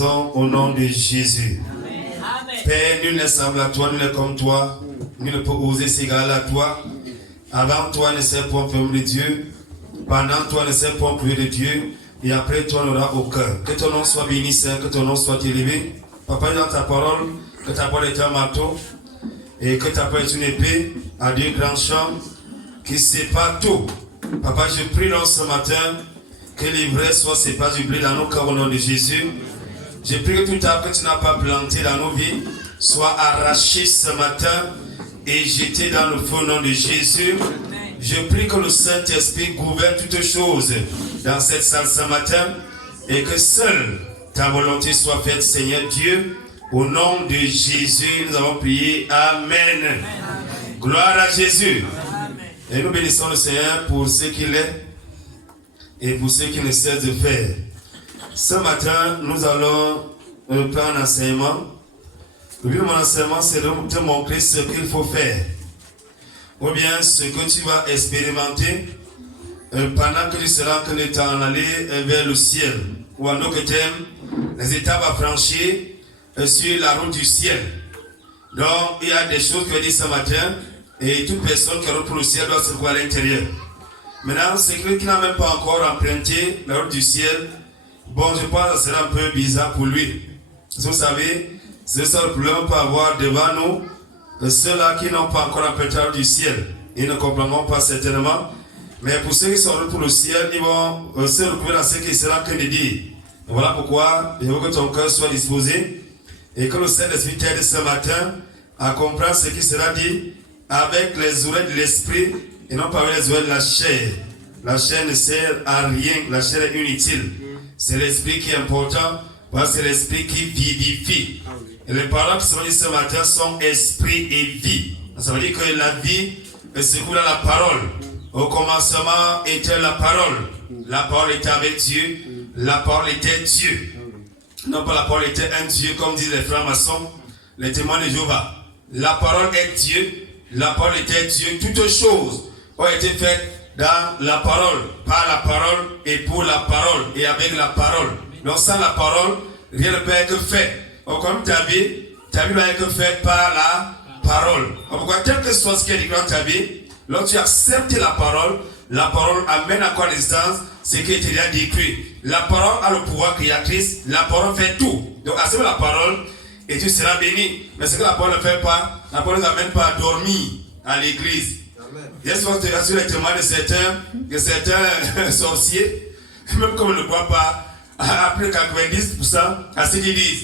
Au nom de Jésus. Amen. Père, nul n'est semblable à toi, nul n'est comme toi, nul ne peut oser s'égaler à toi. Avant toi ne sait point faire de Dieu, pendant toi ne sait point prier de Dieu, et après toi n'aura aucun. Que ton nom soit béni, Seigneur, que ton nom soit élevé. Papa, dans ta parole, que ta parole est un marteau, et que ta parole est une épée à deux grands champs, qui sépare tout. Papa, je prie dans ce matin, que l'ivresse soit séparée du blé dans nos cœurs au nom de Jésus. Je prie que tout arbre que tu n'as pas planté dans nos vies soit arraché ce matin et jeté dans le feu au nom de Jésus. Je prie que le Saint-Esprit gouverne toutes choses dans cette salle ce matin et que seule ta volonté soit faite, Seigneur Dieu. Au nom de Jésus, nous avons prié. Amen. Gloire à Jésus. Et nous bénissons le Seigneur pour ce qu'il est et pour ce qu'il ne cesse de faire. Ce matin, nous allons prendre un enseignement. Le but de mon enseignement, c'est de te montrer ce qu'il faut faire. Ou bien ce que tu vas expérimenter pendant que tu seras en train de t'en aller vers le ciel. Ou en d'autres termes, les étapes à franchir sur la route du ciel. Donc, il y a des choses que je dis ce matin, et toute personne qui roule pour le ciel doit se trouver à l'intérieur. Maintenant, c'est quelqu'un qui n'a même pas encore emprunté la route du ciel. Bon, je pense que ça sera un peu bizarre pour lui. Vous savez, c'est ça le problème qu'on peut avoir devant nous. Ceux-là qui n'ont pas encore emprunté la route du ciel, ils ne comprendront pas certainement. Mais pour ceux qui sont pour le ciel, ils vont se retrouver dans ce qui sera en train de dire. Et voilà pourquoi il faut que ton cœur soit disposé et que le Saint-Esprit t'aide ce matin à comprendre ce qui sera dit avec les oreilles de l'esprit et non pas avec les oreilles de la chair. La chair ne sert à rien, la chair est inutile. C'est l'esprit qui est important, parce que c'est l'esprit qui vivifie. Et les paroles qui sont dites ce matin sont esprit et vie. Ça veut dire que la vie se trouve dans la parole. Au commencement était la parole. La parole était avec Dieu. La parole était Dieu. Non pas la parole était un Dieu, comme disent les frères maçons, les témoins de Jéhovah. La parole est Dieu. La parole était Dieu. Toutes choses ont été faites dans la parole, par la parole et pour la parole et avec la parole. Donc sans la parole, rien ne peut être fait. Donc comme ta vie doit être faite par la parole. Donc pourquoi quel que soit ce qui est écrit dans ta vie, lorsque tu acceptes la parole amène à connaissance ce qui est déjà décrit. La parole a le pouvoir créatrice, la parole fait tout. Donc accepte la parole et tu seras béni. Mais ce que la parole ne fait pas, la parole ne nous amène pas à dormir à l'église. J'ai souvent sur les témoins de certains sorciers, même comme on ne croit pas, à plus de 90% à ce qu'ils disent.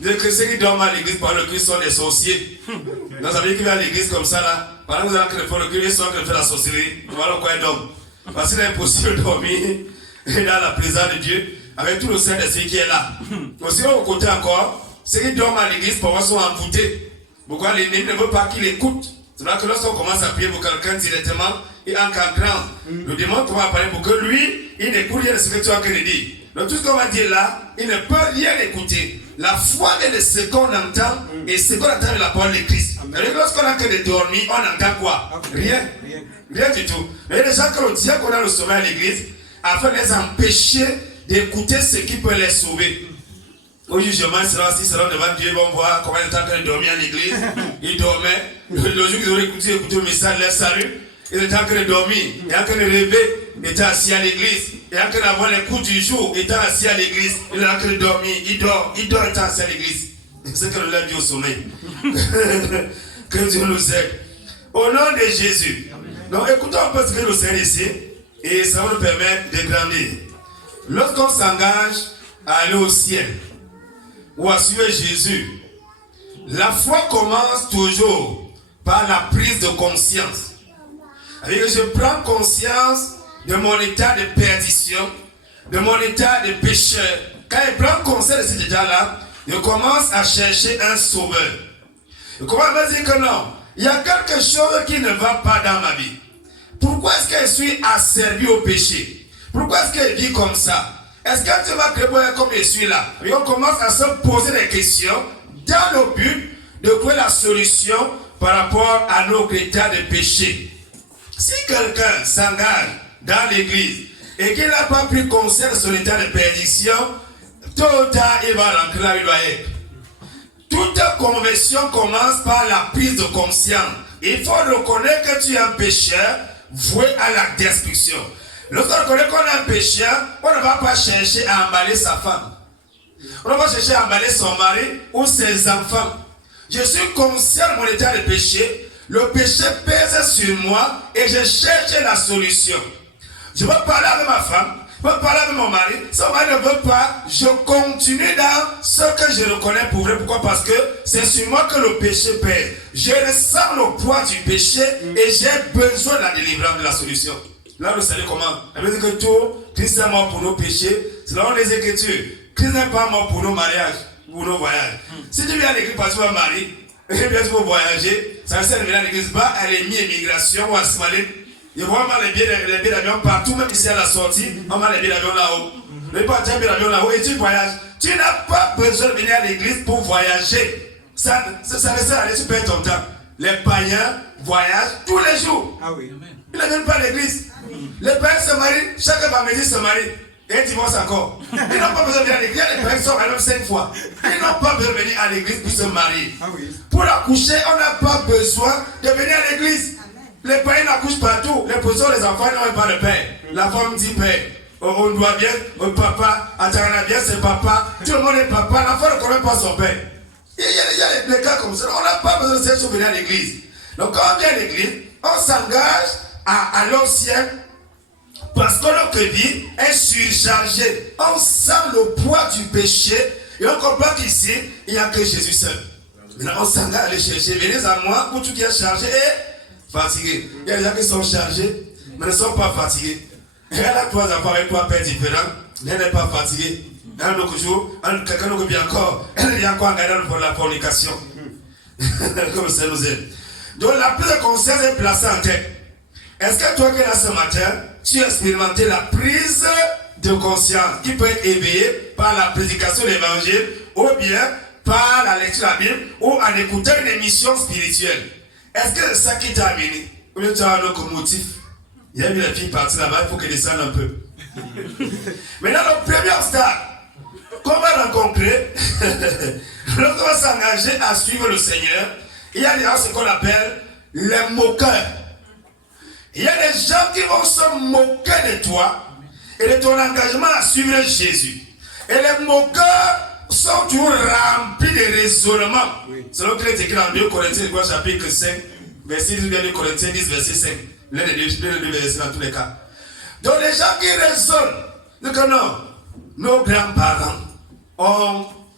Les chrétiens qui dorment à l'église par le Christ sont des sorciers. Donc ça veut dire qu'ils viennent à l'église comme ça là, pendant que vous allez faire le Christ, ils sont en train de faire la sorcellerie, voilà quoi ils dorment. Parce qu'il est impossible de dormir dans la présence de Dieu avec tout le Saint-Esprit qui est là. Aussi au côté encore, ceux qui dorment à l'église pour moi sont envoûtés. Pourquoi l'ennemi ne veut pas qu'ils écoutent? C'est là que lorsqu'on commence à prier pour quelqu'un directement et en cancrant, le démon va parler pour que lui, il n'écoute rien de ce que tu as envie de dire. Donc tout ce qu'on va dire là, il ne peut rien écouter. La foi est de ce qu'on entend et ce qu'on entend de la parole de Christ. Et lorsqu'on a en train de dormir, on entend quoi? Rien. Rien du tout. Il y a des gens qui ont dit qu'on a le sommeil à l'église afin de les empêcher d'écouter ce qui peut les sauver. Au jugement, s'ils seront devant Dieu, ils vont voir comment ils étaient en train de dormir à l'église. Ils dormaient. Le jour qu'ils ont écouté le message de leur salut, ils étaient en train de dormir. Ils étaient en train de rêver. Ils étaient assis à l'église. Ils étaient en train d'avoir les coups du jour. Ils étaient assis à l'église. Ils étaient en train de dormir. Ils dorment. Ils étaient assis à l'église. C'est que nous lève au sommeil. Que Dieu nous aide. Au nom de Jésus. Donc écoutons un peu ce que nous sert ici. Et ça va nous permettre de grandir. Lorsqu'on s'engage à aller au ciel, ou à suivre Jésus, la foi commence toujours par la prise de conscience. C'est-à-dire que je prends conscience de mon état de perdition, de mon état de pécheur. Quand je prends conscience de cet état-là, je commence à chercher un sauveur. Je commence à me dire que non, il y a quelque chose qui ne va pas dans ma vie. Pourquoi est-ce que je suis asservi au péché? Pourquoi est-ce que je vis comme ça? Est-ce que tu vas créer comme je suis là? Et on commence à se poser des questions dans le but de trouver la solution par rapport à notre état de péché. Si quelqu'un s'engage dans l'église et qu'il n'a pas pris conscience de son état de perdition, tôt ou tard, il va rentrer là où il doit être. Toute conversion commence par la prise de conscience. Il faut reconnaître que tu es un pécheur voué à la destruction. Lorsqu'on reconnaît qu'on est un pécheur, on ne va pas chercher à emballer sa femme. On ne va pas chercher à emballer son mari ou ses enfants. Je suis conscient de mon état de péché. Le péché pèse sur moi et je cherche la solution. Je veux parler avec ma femme, je veux parler avec mon mari. Si mon mari ne veut pas, je continue dans ce que je reconnais pour vrai. Pourquoi? Parce que c'est sur moi que le péché pèse. Je ressens le poids du péché et j'ai besoin de la délivrance, de la solution. Là, vous savez comment? La Bible dit que tout, Christ est mort pour nos péchés. Selon les Écritures, Christ n'est pas mort pour nos mariages, pour nos voyages. Si tu viens à l'église parce que tu vas marier, et bien tu vas voyager, ça veut dire que venir à l'église, va à l'immigration ou à Somalie. Il voit les billets d'avion partout, même ici à la sortie, on met les billets d'avion là-haut. Mais pas les billets d'avion là-haut et tu voyages. Tu n'as pas besoin de venir à l'église pour voyager. Ça ne sert à rien, tu perds ton temps. Les païens voyagent tous les jours. Ah oui. Ils ne viennent pas à l'église. Les païens se marient, chaque vendredi se marient. Et ils divorcent encore. Ils n'ont pas besoin de venir à l'église. Les païens sont même 5 fois. Ils n'ont pas besoin de venir à l'église pour se marier. Ah oui. Pour accoucher, on n'a pas besoin de venir à l'église. Les païens accouchent partout. Les positions des enfants n'ont pas de père. La femme dit père. On doit bien, papa, attends, bien, c'est papa. Tout le monde est papa. L'enfant ne connaît pas son père. Il y a des cas comme ça. On n'a pas besoin de cette chose venir à l'église. Donc quand on vient à l'église, on s'engage à l'ancien parce que notre vie est surchargée. On sent le poids du péché et on comprend qu'ici, il n'y a que Jésus seul. Maintenant, on s'engage à aller chercher. Venez à moi pour tout qui est chargé et fatigué. Il y a des gens qui sont chargés, mais ne sont pas fatigués. Il y a 3 enfants avec 3 pères différents. L'un n'est pas fatigué. Un autre jour, quelqu'un d'autre vient encore. Elle vient encore en pour la fornication. Comme ça nous aime. Donc la prise de conscience est placée en tête. Est-ce que toi qui es là ce matin, tu as expérimenté la prise de conscience qui peut être éveillée par la prédication de l'évangile ou bien par la lecture de la Bible ou en écoutant une émission spirituelle? Est-ce que c'est ça qui t'a amené? Ou bien tu as un autre motif? Il y a vu les filles partir là-bas, il faut qu'elles descendent un peu. Maintenant, le premier obstacle qu'on va rencontrer, lorsqu'on va s'engager à suivre le Seigneur, il y a ce qu'on appelle les moqueurs. Il y a des gens qui vont se moquer de toi et de ton engagement à suivre Jésus. Et les moqueurs sont toujours remplis de raisonnements. Oui. Selon que les écrits dans 2 Corinthiens, chapitre 5, verset 10, 2 Corinthiens 10, verset 5. L'un des deux versets dans tous les cas. Donc les gens qui raisonnent, disent que non, nos grands-parents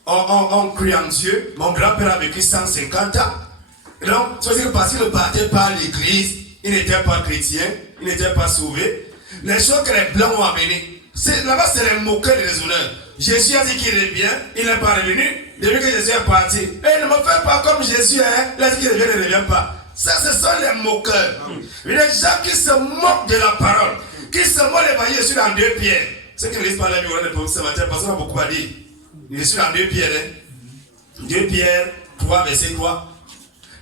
ont cru en Dieu. Mon grand-père a vécu 150 ans. Et donc, ça veut dire que parce qu'il ne partait pas à l'église, il n'était pas chrétien, il n'était pas sauvé. Les choses que les blancs ont amenées, là-bas c'est les moqueurs et les honneurs. Jésus a dit qu'il revient, il n'est pas revenu. Depuis que Jésus est parti, et ne me fais pas comme Jésus, hein. Il a dit qu'il revient, il ne revient pas. Ça, ce sont les moqueurs. Les gens qui se moquent de la parole, qui se moquent de l'évangile. Je suis dans 2 Pierre. Ceux qui ne lisent pas la Bible ce matin, parce qu'on a beaucoup à dire. Je suis dans 2 Pierre. 2 Pierre 3, verset 3.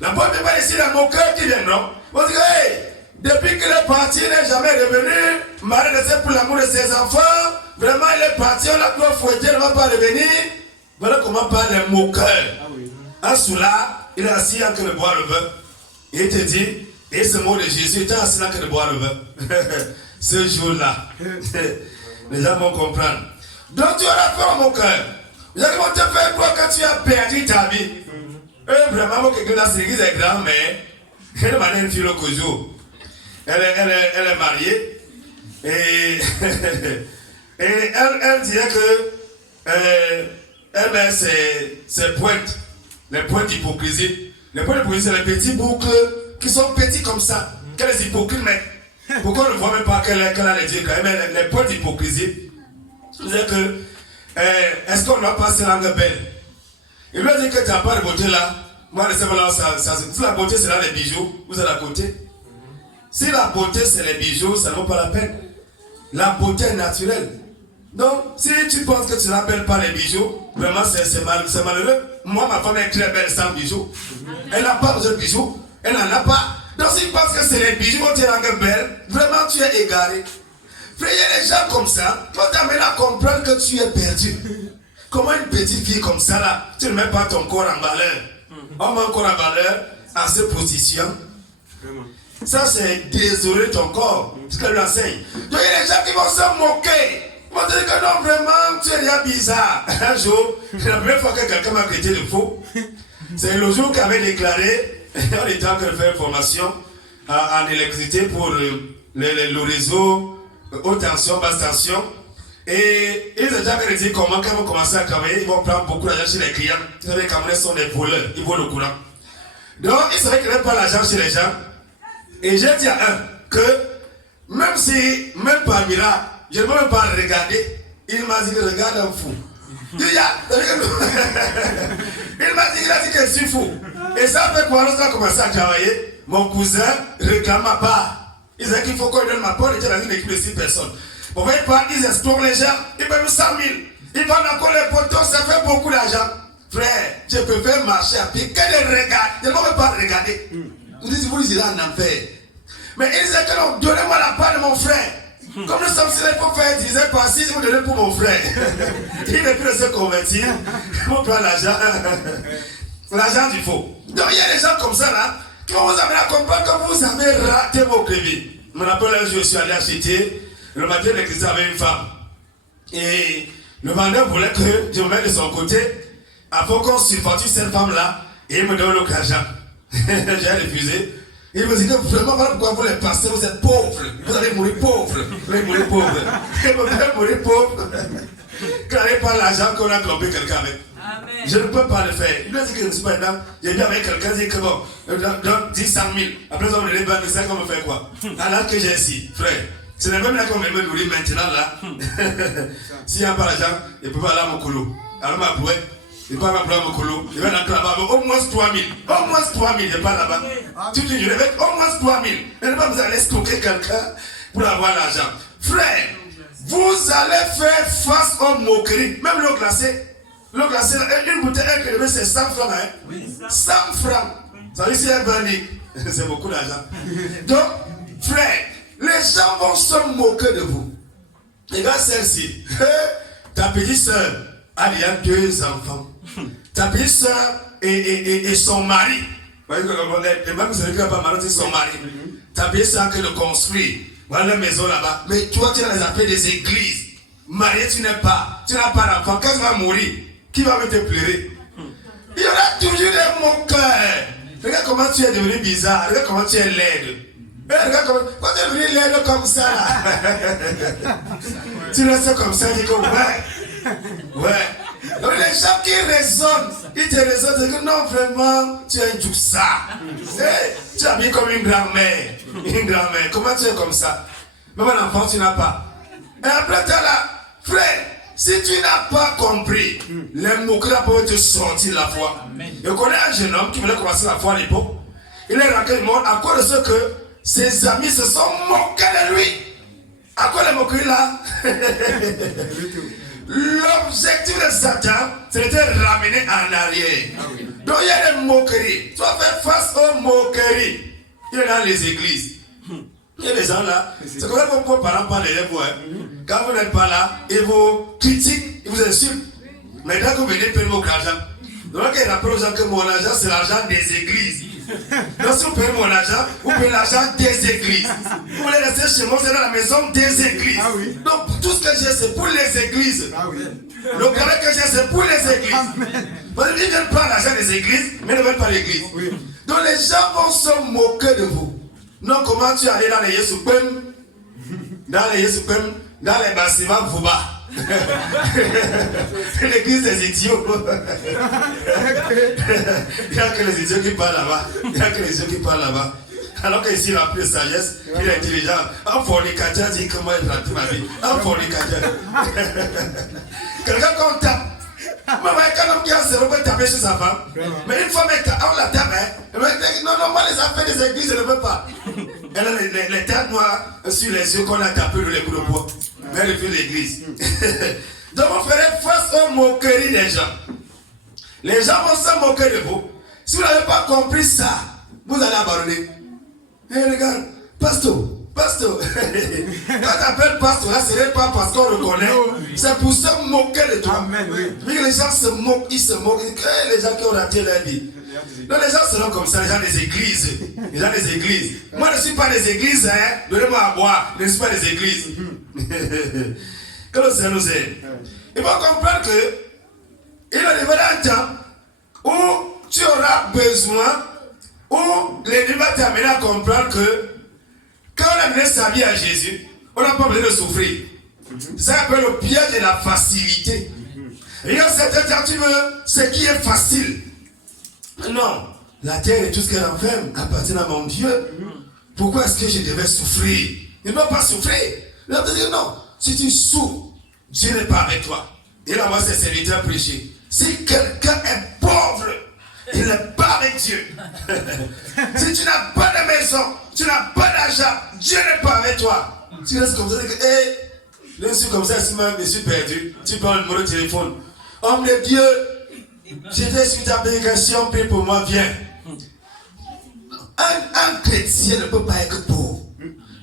La bonne n'est pas ici, les moqueurs qui viendront. On dit, hey, depuis qu'il est parti, il n'est jamais revenu. Marie ne sait pour l'amour de ses enfants. Vraiment, il est parti, on a trop fouetté, il ne va pas revenir. Voilà comment parlent les moqueurs. En cela, il est assis en train de boire le vin. Il te dit, et ce mot de Jésus était assis en train de boire le vin. Ce jour-là, les gens vont comprendre. Donc tu auras fait mon cœur. Les gens vont te faire croire que tu as perdu ta vie. Vraiment, quelqu'un dans cette église est grand, mais elle m'a dit une fille l'autre jour. Elle est mariée. Et, et elle disait que elle met ses pointes, les pointes d'hypocrisie. Les points d'hypocrisie, c'est les petits boucles qui sont petits comme ça. Que les hypocrites mettent. Pourquoi on ne voit même pas qu'elle a les yeux quand même? Les points d'hypocrisie. C'est-à-dire que, est-ce qu'on n'a pas ces langues belles? Il lui a dit que tu n'as pas de beauté là. Moi, je sais pas là, si la beauté c'est là les bijoux, vous êtes à côté. Si la beauté c'est les bijoux, ça ne vaut pas la peine. La beauté est naturelle. Donc, si tu penses que tu n'appelles pas les bijoux, vraiment c'est malheureux. Moi, ma femme est très belle sans bijoux. Elle n'a pas besoin de bijoux. Elle n'en a pas. Donc, si tu penses que c'est les bijoux qui te rendent belle, vraiment tu es égaré. Frère, il y a des gens comme ça, qui t'amènent à comprendre que tu es perdu. Comment une petite fille comme ça là, tu ne mets pas ton corps en valeur? On met un corps en valeur à cette position. Ça c'est désoler ton corps, ce qu'elle lui enseigne. Donc il y a des gens qui vont se moquer. Ils vont dire que non, vraiment, tu es déjà bizarre. Un jour, c'est la première fois que quelqu'un m'a traité de faux. C'est le jour qu'il avait déclaré, on était en train de faire une formation en électricité pour le réseau haute tension, basse tension. Et ils ont déjà dit comment, quand ils vont commencer à travailler, ils vont prendre beaucoup d'argent chez les clients. Vous savez, les Camerounais sont des voleurs, ils volent le courant. Donc, ils savaient qu'ils n'avaient pas l'argent chez les gens. Et j'ai dit à un que, même si, même par miracle, je ne peux même pas le regarder, il m'a dit que regarde un fou. Il m'a dit que je suis fou. Et ça fait quoi, lorsqu'on a commencé à travailler, mon cousin réclame ma part. Il disait qu'il faut qu'on lui donne ma part, il était dans une équipe de 6 personnes. Vous voyez pas, ils explorent les gens, ils peuvent 100 000. Ils vendent encore les poteaux, ça fait beaucoup d'argent. Frère, je préfère marcher à pied que de regarder. Je ne peux pas regarder. Vous irez en enfer. Mais il disait que non, donnez-moi la part de mon frère. Comme nous sommes là pour faire utiliser par 6, vous donnez pour mon frère. Il n'est plus de se convertir. Vous prenez l'argent. L'argent du faux. Donc il y a des gens comme ça là, qui vont vous amener à comprendre que vous avez raté vos crédits. Je me rappelle un jour, je suis allé acheter. Le matin, le Christ avait une femme. Et le vendeur voulait que je me mette de son côté afin qu'on supporte cette femme-là et il me donne l'occasion. J'ai refusé. Il me dit que vraiment, voilà pourquoi vous les pasteurs, vous êtes pauvres. Vous allez mourir pauvres. Vous allez mourir pauvres. Il me fait mourir pauvre. Quand il n'y a pas l'argent qu'on a globé quelqu'un avec. Amen. Je ne peux pas le faire. Il m'a dit que je ne suis pas dedans. J'ai bien avec quelqu'un, dit que bon, donne 10 100 000. Après, on me dit, ben, ça, qu'on me fait quoi? Alors que j'ai ici, frère. Ce n'est même là qu'on me nourrir maintenant là. S'il n'y a pas l'argent, il ne peut pas aller à mon couloir. Alors ma brouette, il ne peut pas aller à mon couloir. Il va aller là-bas, au moins 3 000. Au moins 3 000, il n'est pas là-bas. Tu te dis, avec au moins 3 000. Il ne va pas vous aller stocker quelqu'un pour avoir l'argent. Frère, vous allez faire face aux moqueries. Même l'eau glacée. L'eau glacée, une bouteille, c'est 100 francs. Hein? 100 francs. Ça veut dire c'est un vernis. C'est beaucoup d'argent. Donc, frère, les gens vont se moquer de vous. Regarde celle-ci. Ta petite soeur a déjà 2 enfants. Ta petite soeur et son mari. Et même si elle n'a pas marié, c'est son mari. Ta petite soeur qui le construit. Voilà la maison là-bas. Mais toi, tu as les affaires des églises. Marié, tu n'es pas. Tu n'as pas d'enfant. Quand tu vas mourir, qui va me te pleurer? Il y aura toujours des moqueurs. Regarde comment tu es devenu bizarre. Regarde comment tu es laide. Regarde comment tu es devenu laide comme ça. Tu restes comme ça, tu dis que ouais. Donc les gens qui raisonnent, ils te raisonnent, ils disent que non, vraiment, tu es un joussa. Tu as mis comme une grand-mère. Une grand-mère. Comment tu es comme ça? Même un enfant, tu n'as pas. Et après, tu es là, frère. Si tu n'as pas compris, les moqueries peuvent te sortir la foi. Je connais un jeune homme qui voulait commencer la foi à l'époque. Il est rentré le monde à cause de ce que ses amis se sont moqués de lui. À quoi les moqueries là? L'objectif de Satan, c'était de ramener en arrière. Donc il y a des moqueries. Tu vas faire face aux moqueries. Il y a dans les églises. Il y a des gens là, c'est comme ça que vos parents parlent de vous. Quand vous n'êtes pas là, ils vous critiquent, ils vous insultent. Mais dès que vous venez payer votre argent, donc il rappelle aux gens que mon argent c'est l'argent des églises. Donc si vous payez mon argent, vous payez l'argent des églises. Vous voulez rester chez moi, c'est dans la maison des églises. Donc tout ce que j'ai c'est pour les églises. Le travail que j'ai c'est pour les églises. Parce qu'ils viennent prendre l'argent des églises, mais ne veulent pas l'église. Donc les gens vont se moquer de vous. Non, comment tu es allé dans les Yesupem, dans les bâtiments Vouba, l'église des idiots. Il n'y a que les idiots qui parlent là-bas. Alors qu'ici, il a plus de sagesse, il est intelligent. Un fornicateur dit comment il pratique ma vie. Un fornicateur. Quelqu'un qu'on tape. Maman, quand homme qui a zéro peut taper chez sa femme. Mais une fois, on la tape, non, moi, les affaires des églises, je ne veux pas. Elle a les têtes noires sur les yeux qu'on a tapé dans les coups de poing. Mais elle fait l'église. Donc, on ferait face aux moqueries des gens. Les gens vont se moquer de vous. Si vous n'avez pas compris ça, vous allez abandonner. Regarde, pasteur, Pasteur, quand tu appelles pasteur, là, ce n'est pas parce qu'on le connaît, c'est pour se moquer de toi. Amen, oui. Mais les gens se moquent, ils se moquent. Ils disent, hey, les gens qui ont raté leur vie. Non, les gens seront comme ça, les gens des églises. Les gens des églises. Moi, je ne suis pas des églises, hein. Donnez-moi à boire. Je ne suis pas des églises. Que le Seigneur nous aide. Il faut comprendre que il arrivera un temps où tu auras besoin, où l'ennemi va t'amener à comprendre que quand on a donné sa vie à Jésus, on n'a pas besoin de souffrir. Ça s'appelle le piège de la facilité. Et quand certains temps, tu veux ce qui est facile. Non, la terre et tout ce qu'elle enferme appartient à mon Dieu. Pourquoi est-ce que je devais souffrir? Il ne doit pas souffrir. Il va te dire non. Si tu souffres, Dieu n'est pas avec toi. Il envoie ses serviteurs prêcher. Si quelqu'un est pauvre, il n'est pas avec Dieu. Si tu n'as pas de maison, tu n'as pas d'argent, Dieu n'est pas avec toi. Tu restes comme ça, tu dis que, hey, je suis comme ça, je suis perdu. Tu prends le numéro de téléphone. Homme de Dieu, j'étais sur ta prédication, prie pour moi, viens. Un chrétien ne peut pas être pauvre.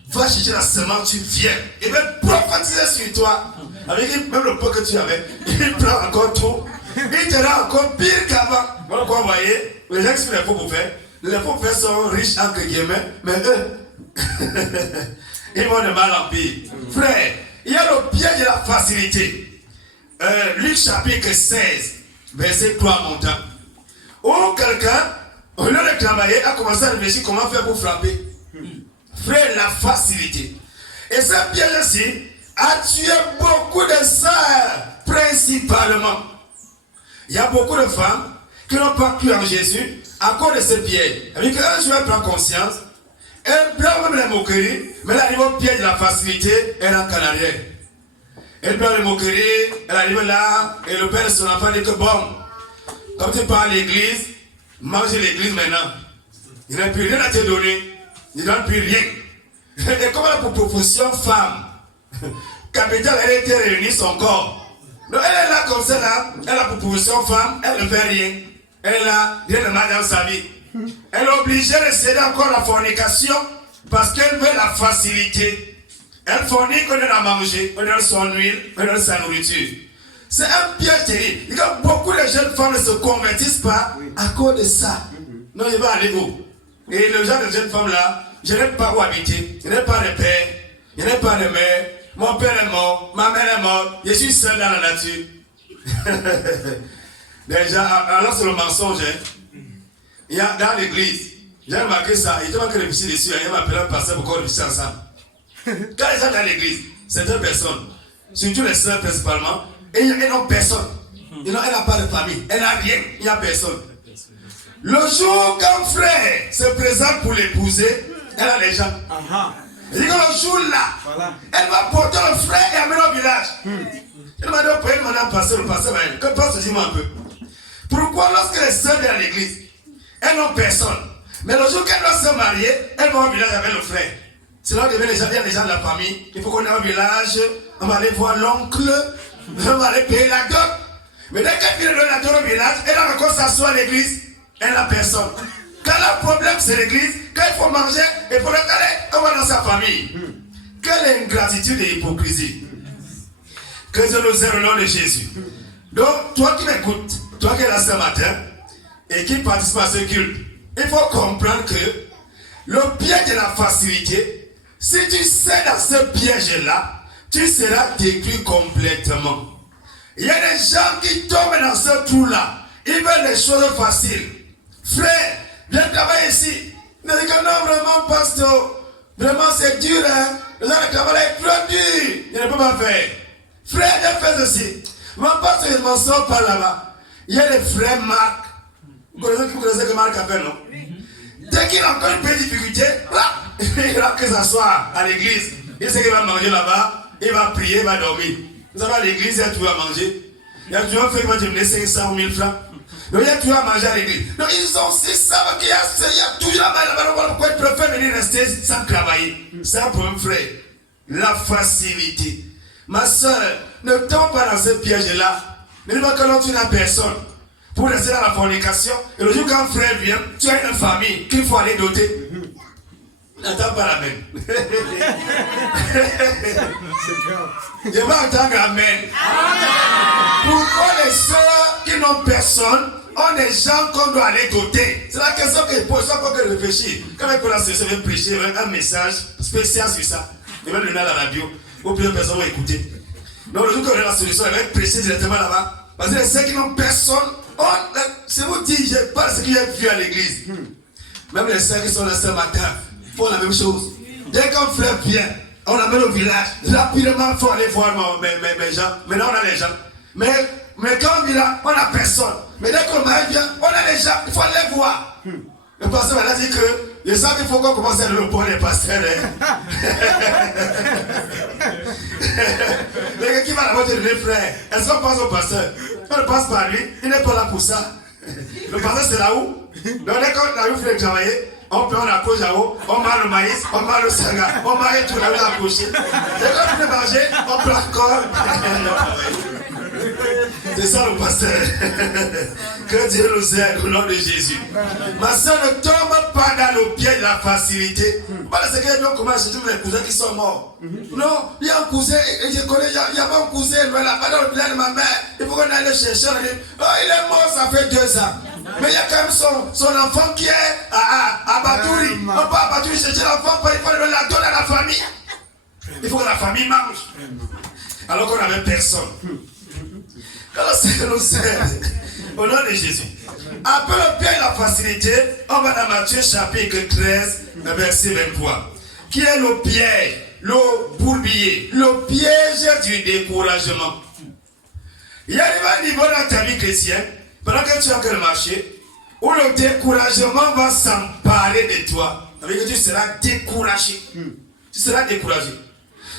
Va chercher la semence, tu viens. Il va prophétiser sur toi. Avec même le peu que tu avais, il prend encore tout. Il te rend encore pire qu'avant. Voilà quoi, vous voyez, les gens qui sont les faux prophètes sont riches entre guillemets, mais eux, ils vont de mal en pire. Frère, il y a le piège de la facilité. Luc chapitre 16, verset 3 montant. Où quelqu'un, au lieu de travailler, a commencé à réfléchir comment faire pour frapper. Frère, la facilité. Et ce piège-ci a tué beaucoup de sœurs, principalement. Il y a beaucoup de femmes qui n'ont pas cru en Jésus à cause de ce piège. Et quand je vais prendre conscience, elle pleure même les moqueries, mais elle arrive au piège de la facilité, elle est en canarien. Elle pleure les moqueries, elle arrive là, et le père de son enfant dit que bon, comme tu pars à l'église, mange l'église maintenant. Il n'a plus rien à te donner. Il ne donne plus rien. Et comme elle a pour profession femme, capitale, elle était réunie son corps. Donc elle est là comme ça là, elle a pour profession femme, elle ne fait rien. Elle est là, rien de mal dans sa vie. Elle est obligée de céder encore à la fornication parce qu'elle veut la facilité. Elle fornique, on donne à manger, on donne son huile, on donne sa nourriture. C'est un piège terrible. Il y a beaucoup de jeunes femmes ne se convertissent pas à cause de ça. Non, il va aller où? Et le genre de jeunes femmes là, je n'ai pas où habiter, je n'ai pas de père, je n'ai pas de mère, mon père est mort, ma mère est morte, je suis seul dans la nature. Déjà, alors c'est le mensonge. Hein. Il y a dans l'église, j'ai remarqué ça, il demande que réfléchir dessus, il m'a appelé un pasteur pour qu'on réfléchisse ensemble. Quand les gens dans l'église, certaines personnes, surtout les sœurs principalement, elles n'ont personne. Elle n'a pas de famille, elle n'a rien, il n'y a personne. Le jour qu'un frère se présente pour l'épouser, elle a les gens. Et le jour là, voilà. Elle va porter le frère et amener au village. Elle m'a dit, elle m'a dit, passer le pasteur, que pasteur, dis-moi un peu. Pourquoi lorsque les sœurs viennent à l'église, elles n'ont personne, mais le jour qu'elles doivent se marier, elles vont au village avec le frère. C'est là qu'il y a les gens de la famille. Il faut qu'on aille au village, on va aller voir l'oncle, on va aller payer la dot. Mais dès qu'elle vient donner la dot au village, elle a encore s'asseoir à l'église. Elle n'a personne. Quand le problème c'est l'église, quand il faut manger, il faut le caler, on va dans sa famille. Quelle ingratitude et hypocrisie. Que Dieu nous aide au nom de Jésus. Donc, toi qui m'écoutes, toi qui es là ce matin et qui participe à ce culte, il faut comprendre que le piège de la facilité, si tu sais dans ce piège-là, tu seras détruit complètement. Il y a des gens qui tombent dans ce trou-là. Ils veulent des choses faciles. Frère, viens travailler ici. Il dit que non, vraiment, pasteur, vraiment c'est dur, hein. Le travail est trop dur. Il ne peut pas faire. Frère, viens faire ceci. Mon pasteur, il m'en sort par là-bas. Il y a des frères Marc. Vous connaissez que Marc a fait, non? Dès qu'il a encore une petite difficulté, il a que s'asseoir à l'église. Il sait qu'il va manger là-bas, il va prier, il va dormir. Vous savez, à l'église, il y a tout à manger. Il y a toujours fait qu'il va te donner 500 ou 1000 francs. Donc il y a toujours à manger à l'église. Donc ils ont aussi ça, qu'il y a toujours à manger là-bas. Pourquoi ils préfèrent venir rester sans travailler? C'est un problème, frère. La facilité. Ma soeur, ne tombe pas dans ce piège-là. Ne dis pas que l'on tu n'as personne pour rester dans la fornication. Et le jour quand un frère vient, tu as une famille qu'il faut aller doter. N'attends pas l'amen. Je vais entendre amen. Pourquoi les sœurs qui n'ont personne ont des gens qu'on doit aller doter? C'est la question que je pose, ça faut que je réfléchisse. Quand même pour la session, je vais prêcher un message spécial sur ça. Je vais le donner à la radio, où plusieurs personnes vont écouter. Donc le jour qu'on a la solution, elle va être prêchée directement là-bas. Parce que les sœurs qui n'ont personne, c'est vous dire, je parle de ce que j'ai vu à l'église. Même les sœurs qui sont là ce matin font la même chose. Dès qu'un frère vient, on l'amène au village, rapidement il faut aller voir mes gens. Maintenant on a les gens. Mais quand on vient là, on n'a personne. Mais dès qu'on vient, on a les gens, il faut aller voir. Le pasteur m'a dit que je sens qu'il faut qu'on commence à le prendre les pasteurs. Les gars qui va là-bas te donner frère, est-ce qu'on pense au pasteur? On ne passe par lui, il n'est pas là pour ça. Le pasteur c'est là-haut. Donc dès qu'on a eu frère travailler, on prend la couche là-haut, on mange le maïs, on mange le sanga, on mange tout là-haut la couche. Dès qu'on finit de manger, on prend encore. C'est ça le pasteur. Que Dieu nous aide au nom de Jésus. Ma soeur ne tombe pas dans le piège de la facilité. Voilà ce que j'ai comment chercher les cousins qui sont morts. Non, il y a un cousin, et je connais, il y a un cousin, là-bas dans le village de ma mère. Il faut qu'on aille le chercher. On dit, oh, il est mort, ça fait 2 ans. Mais il y a quand même son enfant qui est à Batouri. On peut à Batouri chercher l'enfant pour le la donner à la famille. Il faut que la famille mange. Alors qu'on n'avait personne. Alors c'est que nous aide. Au nom de Jésus. Après le piège de la facilité, on va dans Matthieu chapitre 13, verset 23. Qui est le piège, le bourbier, le piège du découragement. Il y a un niveau dans ta vie chrétienne, pendant que tu as que le marché, où le découragement va s'emparer de toi. Avec que tu seras découragé. Tu seras découragé.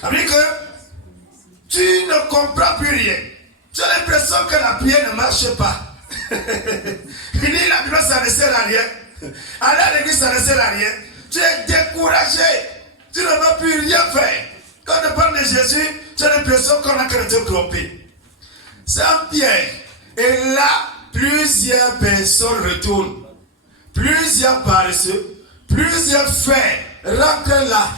Avec que tu ne comprends plus rien. Tu as l'impression que la prière ne marche pas. Il dit la Bible, ça ne sert à rien. Aller à l'église, ça ne sert à rien. Tu es découragé. Tu ne veux plus rien faire. Quand on parle de Jésus, tu as l'impression qu'on a qu'à te tromper. C'est un piège. Et là, plusieurs personnes retournent. Plusieurs paresseux, plusieurs faits rentrent là.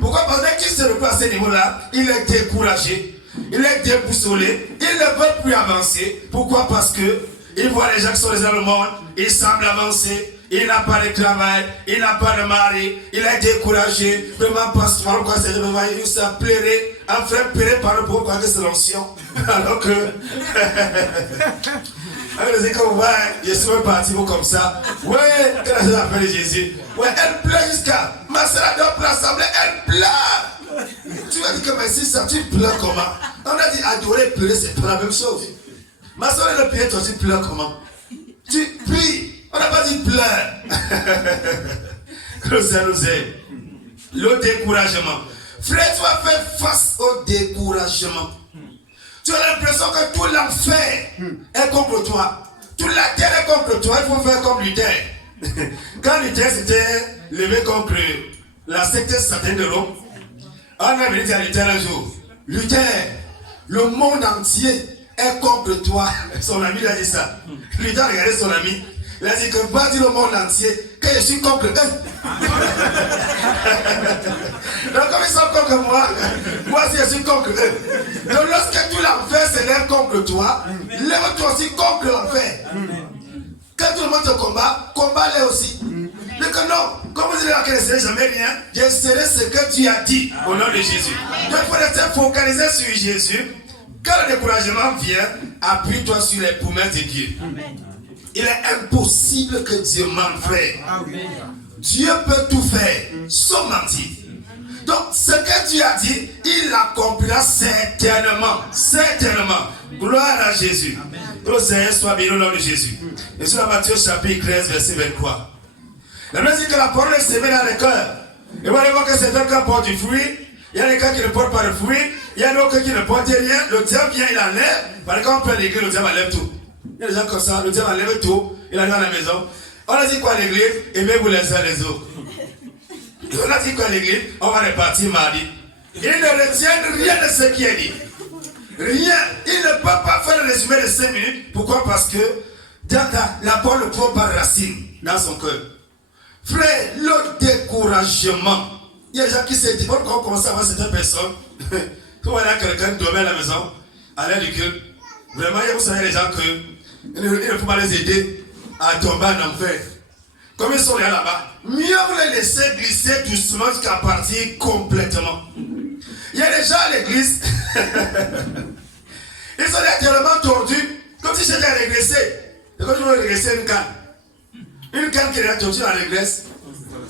Pourquoi? Parce que qui se retrouve à ce niveau-là, il est découragé. Il est déboussolé, il ne veut plus avancer. Pourquoi? Parce que il voit les gens qui sont dans le monde, il semble avancer, il n'a pas de travail, il n'a pas de mari, il est découragé. Vraiment, parce que il s'est pleuré, un frère pleuré par le pourquoi que c'est l'ancien. Alors que, quand vous voyez, je suis même parti comme ça. Ouais, quand j'ai appelé Jésus, ouais, elle pleure jusqu'à, ma soeur adore pour l'assemblée, elle pleure. Tu vas dire que mais si ça, tu pleures comment? On a dit adorer, pleurer, c'est pas la même chose. Ma soeur, elle pleure, toi tu pleures comment? Tu pries, on n'a pas dit pleure. Que ça nous aide. Le découragement. Frère, tu vas faire face au découragement. Tu as l'impression que tout l'enfer est contre toi. Toute la terre est contre toi, il faut faire comme Luther. Quand Luther s'était levé contre la secte satanique de Rome, on a venu dire à Luther un jour, Luther, le monde entier est contre toi. Son ami lui a dit ça. Luther a regardé son ami. Il a dit que va dire au monde entier que je suis contre eux. Donc comme ils sont contre moi, moi aussi je suis contre eux. Donc lorsque tout l'enfer se lève contre toi, lève-toi aussi contre l'enfer. Quand tout le monde te combat, combat-les aussi. Mais que non, comme vous dites que je ne serai jamais rien, je serai ce que tu as dit au nom de Jésus. Donc il faut rester focalisé sur Jésus. Quand le découragement vient, appuie-toi sur les promesses de Dieu. Amen. Il est impossible que Dieu mente, frère. Amen. Dieu peut tout faire, sauf mentir. Donc, ce que Dieu a dit, il l'accomplira certainement. Certainement. Gloire à Jésus. Que le Seigneur soit béni au nom de Jésus. Et sur la Matthieu chapitre 13, verset 23. La Bible dit que la parole est sémée dans les cœurs. Et vous allez voir que certains cœurs portent du fruit. Il y a des cas qui ne portent pas de fruit. Il y a d'autres qui ne portent rien. Le diable vient, il enlève. Par exemple, on prend l'église, le diable enlève tout. Il y a des gens comme ça, le diable enlève tout. Il arrive à la maison. On a dit quoi à l'église? Aimez-vous les uns les autres. On a dit quoi à l'église? On va repartir mardi. Ils ne retiennent rien de ce qui est dit. Rien. Ils ne peuvent pas faire le résumé de 5 minutes. Pourquoi? Parce que la parole ne prend pas de racine dans son cœur. Frère, le découragement. Il y a des gens qui se disent, quand on commence à voir certaines personnes, quand on a quelqu'un qui dormait à la maison, à l'air du culte, vraiment, vous savez les gens il ne faut pas les aider à tomber en enfer. Comme ils sont là-bas, mieux vous les laisser glisser doucement jusqu'à partir complètement. Il y a des gens à l'église, ils sont tellement tordus, comme si j'étais à régresser. Et quand je veux régresser une canne qui est tordue, on régresse,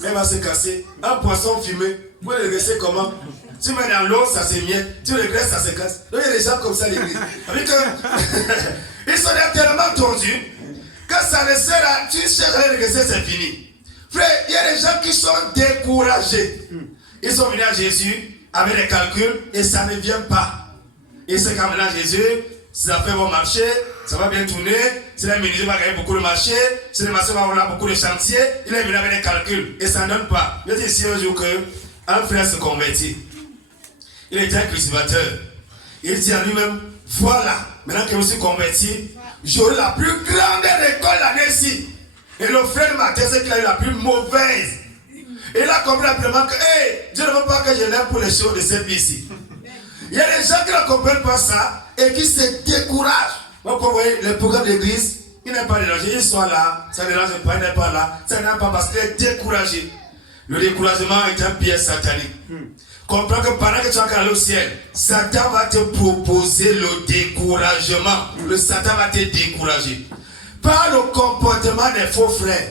elle va se casser. Un poisson fumé, vous régresser comment? Tu mets dans l'eau, ça se miette, tu régresses, ça se casse. Donc il y a des gens comme ça à l'église. Ils sont tellement tordus que ça ne sert à... Tu cherches à régresser, c'est fini. Frère, il y a des gens qui sont découragés. Ils sont venus à Jésus avec des calculs et ça ne vient pas. Ils se quand à Jésus, si la affaires vont marcher, ça va bien tourner, si la ministre va gagner beaucoup de marché, si les marchés vont avoir beaucoup de chantiers, il est venu avec des calculs et ça ne donne pas. Je dis ici un jour qu'un frère se convertit. Il était un cultivateur. Il dit à lui-même, voilà, maintenant que je suis converti, j'aurai la plus grande récolte l'année-ci. Et le frère de ma thèse, c'est qu'il a eu la plus mauvaise. Et il a compris rapidement que, Dieu ne veut pas que je l'aime pour les choses de cette vie-ci. Il y a des gens qui ne comprennent pas ça et qui se découragent. Donc, vous voyez, le programme d'église, il n'est pas dérangé. Ils sont là, ça ne dérange pas, il n'est pas là. Ça n'est pas parce qu'il est découragé. Le découragement est un piège satanique. Comprends que pendant que tu vas aller au ciel, Satan va te proposer le découragement. Le Satan va te décourager. Par le comportement des faux frères,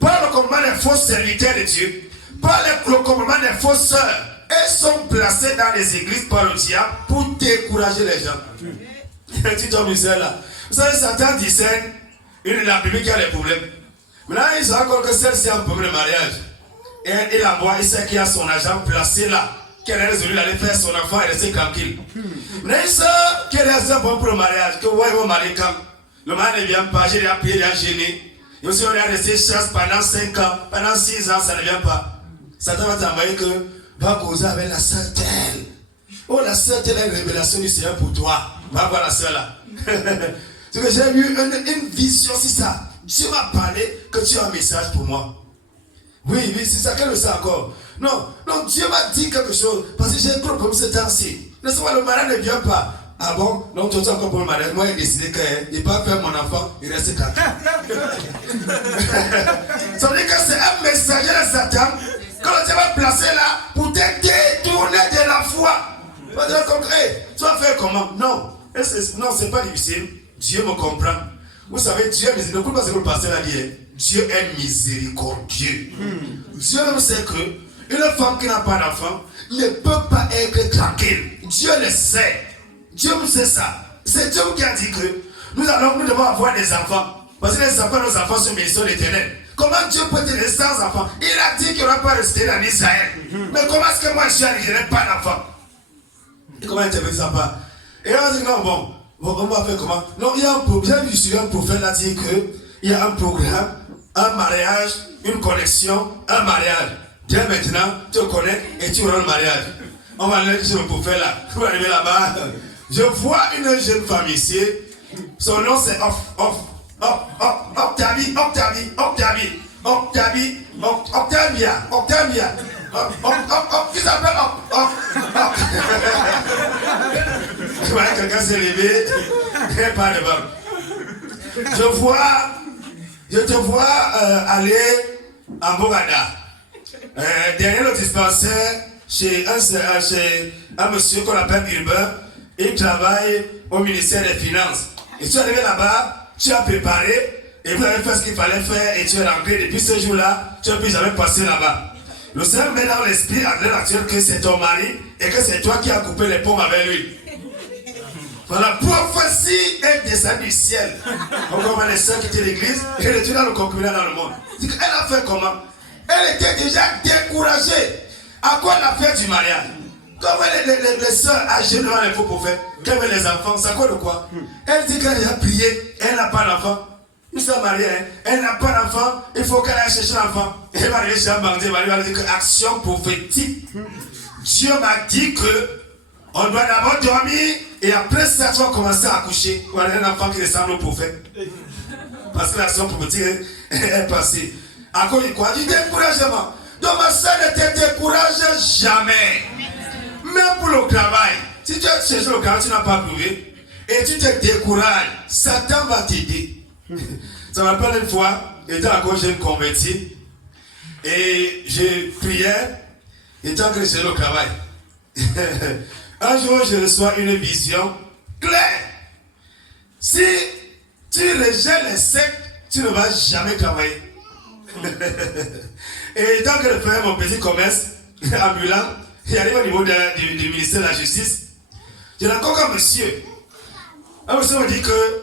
par le comportement des faux serviteurs de Dieu, par le comportement des faux sœurs. Elles sont placées dans les églises par le diable pour décourager les gens. Tu tombes du ciel là. Vous savez, Satan discerne une de la Bible qui a des problèmes. Maintenant, il se rend compte que celle-ci a un problème de mariage. Et il envoie, il sait qu'il y a son agent placé là, qu'elle a résolu d'aller faire son enfant et rester tranquille. Mais il sait qu'elle a un bon pour le mariage, que ouais, ils vont marier quand le mari ne vient pas, j'ai déjà prié, il a gêné. Et aussi, on a resté chasse pendant 5 ans, pendant 6 ans, ça ne vient pas. Satan va t'envoyer que va causer avec la sœur telle. Oh, la sœur telle a une révélation du Seigneur pour toi. Va voir la sœur là. C'est que j'ai eu une vision, c'est ça. Dieu m'a parlé que tu as un message pour moi. Oui, c'est ça, quel est ça encore? Non, Dieu m'a dit quelque chose, parce que j'ai un gros problème ce temps-ci. N'est-ce pas, le mariage ne vient pas. Ah bon? Donc, tu as encore pour le mariage. Moi, il a décidé qu'il ne va pas faire mon enfant, il reste tranquille. Ça veut dire que c'est un messager de Satan que Dieu va placer là pour te détourner de la foi. Tu vas dire comme, tu vas faire comment? Non, c'est pas difficile. Dieu me comprend. Vous savez, Dieu est miséricordieux. Ne pas ce que le pasteur a dit. Dieu est miséricordieux. Dieu même sait que une femme qui n'a pas d'enfant ne peut pas être tranquille. Dieu le sait. Dieu nous sait ça. C'est Dieu qui a dit que nous devons avoir des enfants. Parce que les enfants, nos enfants sont bénis de l'Éternel. Comment Dieu peut te laisser sans enfants? Il a dit qu'il n'aura pas resté dans Israël. Mais comment est-ce que moi je suis allé, je n'ai pas d'enfant? Et comment interpréter ça pas? Et on dit non, bon, on va faire comment? Non, il y a un programme, j'ai vu un prophète là dire qu'il y a un programme, un mariage, une connexion, un mariage. Dès maintenant, tu connais et tu auras le mariage. On va aller sur le prophète là. On va arriver là-bas. Je vois une jeune femme ici. Son nom c'est Octavia. Qui s'appelle Voilà, quelqu'un s'est levé. Et pas de bon. Je te vois aller à Bogada. Derrière le dispensaire, chez un monsieur qu'on appelle Urbain, il travaille au ministère des Finances. Et tu es arrivé là-bas, tu as préparé, et vous avez fait ce qu'il fallait faire, et tu es rentré. Depuis ce jour-là, tu n'as plus jamais passé là-bas. Le Seigneur met dans l'esprit à l'heure actuelle que c'est ton mari, et que c'est toi qui as coupé les pommes avec lui. Voilà, la prophétie est descendue du ciel. On voit les sœurs qui étaient l'église, et elle était dans le concubinat dans le monde. Elle a fait comment? Elle était déjà découragée. À quoi la fête du mariage? Comme les sœurs âgées devant les faux prophètes, qu'elles veulent les enfants, ça quoi de quoi? Elle dit qu'elle a déjà prié, elle n'a pas d'enfant. Ils sont mariés, elle n'a pas d'enfant, il faut qu'elle aille chercher l'enfant. Elle va aller chez un bandit, elle va dire que action prophétique. Dieu m'a dit que on doit d'abord dormir et après ça tu vas commencer à accoucher. Voilà un enfant qui ressemble au prophète. Parce que l'action prophétique est passée. À cause de quoi? Du découragement. Donc ma soeur, ne te décourage jamais. Même pour le travail. Si tu as cherché le travail, tu n'as pas trouvé. Et tu te décourages. Satan va t'aider. Ça me rappelle une fois, étant à cause j'ai converti. Et je priais. Étant que je le travail. Un jour, je reçois une vision claire. Si tu rejettes les sectes, tu ne vas jamais travailler. Et tant que je faisais mon petit commerce ambulant, il arrive au niveau du ministère de la Justice. Je rencontre un monsieur. Un monsieur me dit que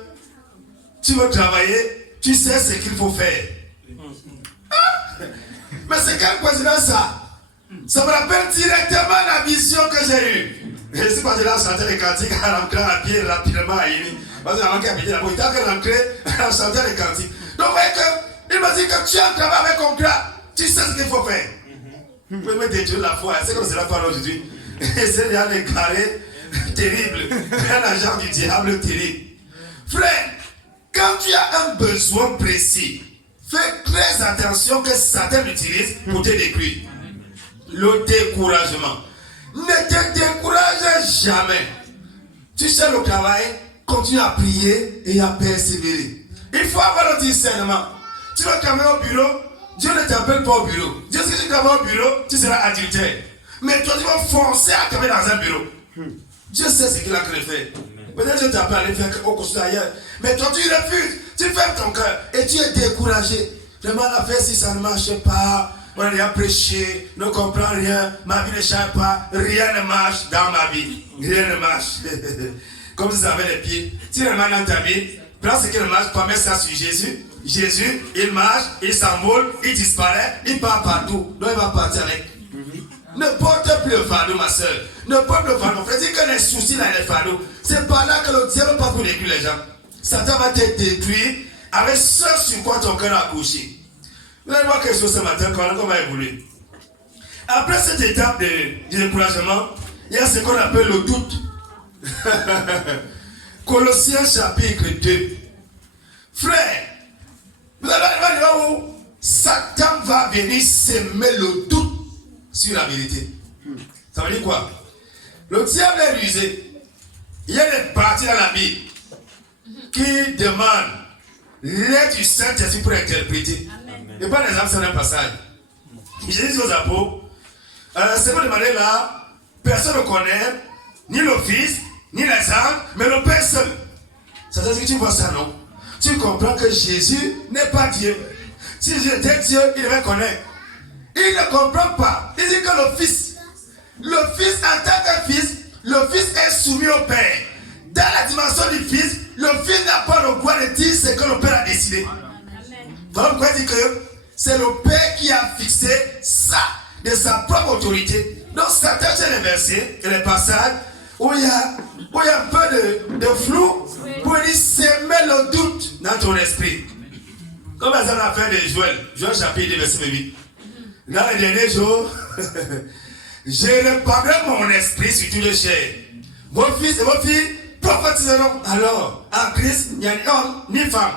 tu veux travailler, tu sais ce qu'il faut faire. Ah! Mais c'est quelle coïncidence ça? Ça me rappelle directement la vision que j'ai eue. Je suis parti là, chanter les cantiques, en rentrant à pied rapidement à Yini. Parce que avant qu'il habite là-bas, il t'a rentré, en chantant les cantiques. Donc, vous voyez qu'il m'a dit que tu as un travail avec contrat, tu sais ce qu'il faut faire. Vous pouvez me détruire la foi, c'est comme c'est la foi aujourd'hui. Et c'est déjà des carrés terribles, un agent du diable terrible. Frère, quand tu as un besoin précis, fais très attention que Satan l'utilise pour te détruire. Le découragement. Ne te décourage jamais. Tu sais le travail, continue à prier et à persévérer. Il faut avoir le discernement. Tu vas travailler au bureau, Dieu ne t'appelle pas au bureau. Dieu sait que tu travailles au bureau, tu seras adultère. Mais toi, tu vas foncer à travailler dans un bureau. Dieu sait ce qu'il a créé faire. Peut-être que tu t'appelles à aller faire autre chose ailleurs. Mais toi, tu refuses. Tu fermes ton cœur et tu es découragé. Vraiment, la fête, si ça ne marche pas, on a déjà prêché, ne comprend rien, ma vie ne change pas, rien ne marche dans ma vie. Rien ne marche. Comme si ça avait les pieds. Si rien ne marche dans ta vie, prends ce qui ne marche pas, mets ça sur Jésus. Jésus, il marche, il s'envole, il disparaît, il part partout. Donc il va partir avec. Ne porte plus le fardeau, ma soeur. Ne porte le fardeau. Frère, dis que les soucis dans les fardeaux. C'est par là que le diable passe pour détruire les gens. Satan va te détruire avec ce sur quoi ton cœur a couché. Vous allez voir quelque chose ce matin, comment va évoluer. Après cette étape de découragement, il y a ce qu'on appelle le doute. Colossiens chapitre 2. Frère, vous allez voir où Satan va venir semer le doute sur la vérité. Ça veut dire quoi? Le diable est rusé. Il y a des parties dans la Bible qui demandent l'aide du Saint-Esprit pour interpréter. Et pas l'exemple, c'est un passage. Jésus dit aux apôtres, c'est vous demandez là, personne ne connaît, ni le Fils, ni les anges, mais le Père seul. Ça veut dire que tu vois ça, non? Tu comprends que Jésus n'est pas Dieu. Si Jésus était Dieu, il devait connaître. Il ne comprend pas. Il dit que le Fils en tant que Fils, le Fils est soumis au Père. Dans la dimension du Fils, le Fils n'a pas le droit de dire ce que le Père a décidé. Voilà pourquoi il dit que c'est le Père qui a fixé ça de sa propre autorité. Donc Satan, c'est les versets et les passages où il y a un peu de flou pour lui semer le doute dans ton esprit. Comme dans l'affaire de Joël chapitre 2, verset 8. Dans les derniers jours, je répandrai mon esprit sur tous les chairs. Vos fils et vos filles prophétiseront. Alors, en Christ, il n'y a ni homme ni femme.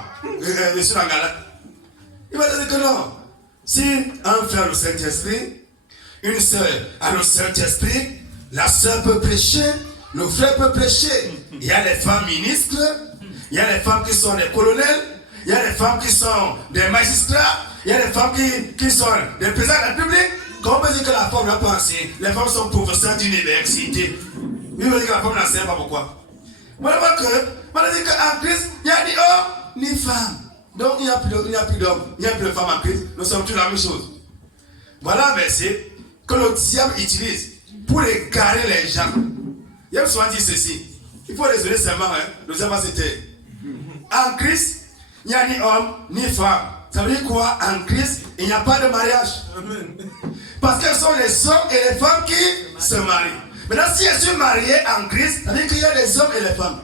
Sur la galère. Il va dire que non. Si un frère a le Saint-Esprit, une sœur a le Saint-Esprit, la sœur peut prêcher, le frère peut prêcher. Il y a les femmes ministres, il y a les femmes qui sont des colonels, il y a les femmes qui sont des magistrats, il y a les femmes qui sont des présidents de la République. Comment on peut dire que la femme n'a pas enseigné? Les femmes sont professeurs d'université. Il veut dire que la femme n'enseigne pas pourquoi? On va dire qu'en Christ, il n'y a ni homme ni femme. Donc il n'y a plus d'hommes, il n'y a plus de femmes en Christ. Nous sommes tous la même chose. Voilà un verset que le diable utilise pour égarer les gens. Il a souvent dit ceci. Il faut raisonner seulement, le diable va se taire. En Christ, il n'y a ni homme ni femme. Ça veut dire quoi? En Christ, il n'y a pas de mariage. Amen. Parce que ce sont les hommes et les femmes qui se marient. Maintenant, si je suis marié en Christ, ça veut dire qu'il y a les hommes et les femmes.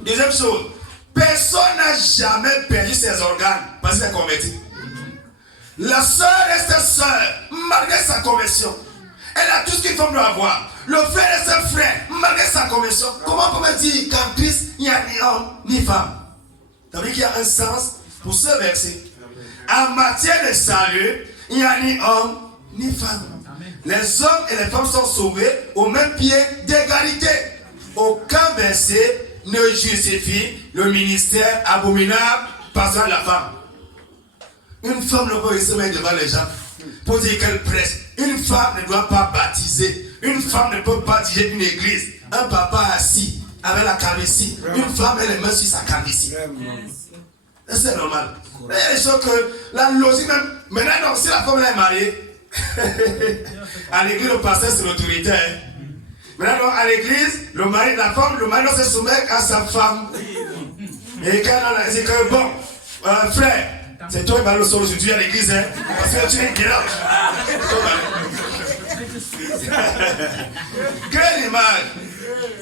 Deuxième chose, personne n'a jamais perdu ses organes parce qu'il est converti. La sœur reste sœur malgré sa conversion. Elle a tout ce qu'il faut avoir. Le frère reste frère malgré sa conversion. Comment on peut me dire qu'en Christ, il n'y a ni homme ni femme? Ça veut dire qu'il y a un sens pour ce verset. en matière de salut, il n'y a ni homme ni femme. Amen. Les hommes et les femmes sont sauvés au même pied d'égalité. Aucun verset ne justifie le ministère abominable passant à la femme. Une femme ne peut pas se mettre devant les gens pour dire qu'elle prêche. Une femme ne doit pas baptiser. Une femme ne peut pas diriger une église. Un papa assis avec la calvitie. Une femme elle est main sur sa calvitie. C'est normal. Il y a des choses que la logique même. Maintenant, si la femme est mariée, à l'église, le pasteur c'est l'autorité. Maintenant, à l'église, le mari, la femme, le mari doit se soumettre à sa femme. Et quand on dit que bon, frère, c'est toi qui vas le sol aujourd'hui à l'église, hein, parce que tu es guélant. Quelle image!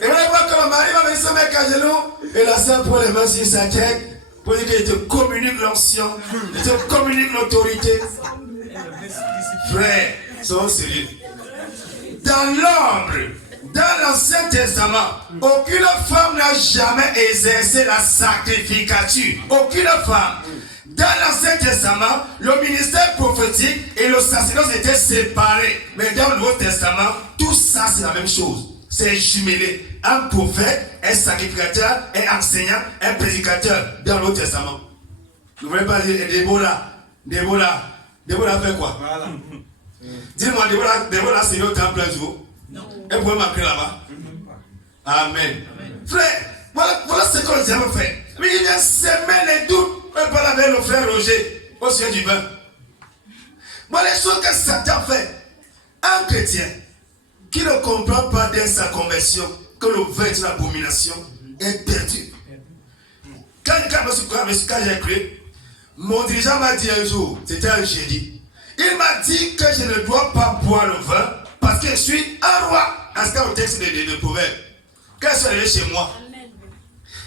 Et vous allez voir que le mari va venir se mettre à genoux et la sœur prend les mains sur sa tête pour dire qu'il te communique l'onction, il te communique l'autorité. Frère, soyons sérieux. Dans l'ombre, dans l'Ancien Testament, aucune femme n'a jamais exercé la sacrificature. Aucune femme. Dans l'Ancien Testament, le ministère prophétique et le sacerdoce étaient séparés. Mais dans le Nouveau Testament, tout ça c'est la même chose. C'est jumelé. Un prophète, un sacrificateur, un enseignant, un prédicateur dans le Nouveau Testament. Vous ne voulez pas dire Déborah fait quoi? Voilà. Dis-moi, Déborah c'est au temple un jour. Non. Elle pouvait m'appeler là-bas. Amen. Frère, voilà ce qu'on a jamais fait. Mais il vient semer les doutes. On parle avec le frère Roger au sujet du vin. Voilà les choses que Satan fait. Un chrétien qui ne comprend pas dès sa conversion que le vin est une abomination est perdu. Quand j'ai cru, mon dirigeant m'a dit un jour, c'était un jeudi, il m'a dit que je ne dois pas boire le vin parce que je suis un roi. En ce cas, au texte de Proverbes. Quand je suis arrivé chez moi,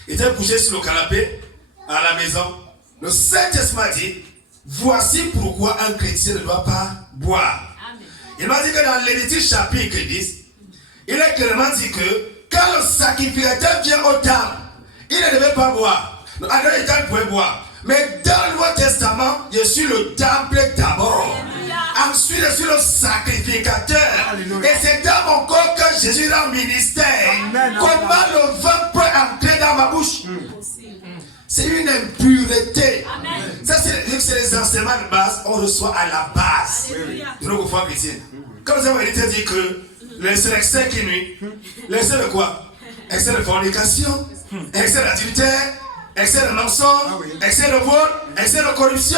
il était couché sur le canapé à la maison. Le Saint-Esprit m'a dit, voici pourquoi un chrétien ne doit pas boire. Amen. Il m'a dit que dans Lévitique chapitre 10, il a clairement dit que quand le sacrificateur vient au temple, il ne devait pas boire. Alors il pouvait boire. Mais dans le Nouveau Testament, je suis le temple d'abord. Ensuite, je suis le sacrificateur. Alléluia. Et c'est dans mon corps que Jésus rend ministère. Amen. Comment le vin peut entrer dans ma bouche? C'est une impureté. Amen. Ça, c'est les enseignements de base, on reçoit à la base de notre foi chrétienne. Comme vous avez dit que c'est l'excès qui nuit. L'excès de quoi? Excès de fornication, excès d'adultère, excès de mensonge, excès de vol, excès de corruption,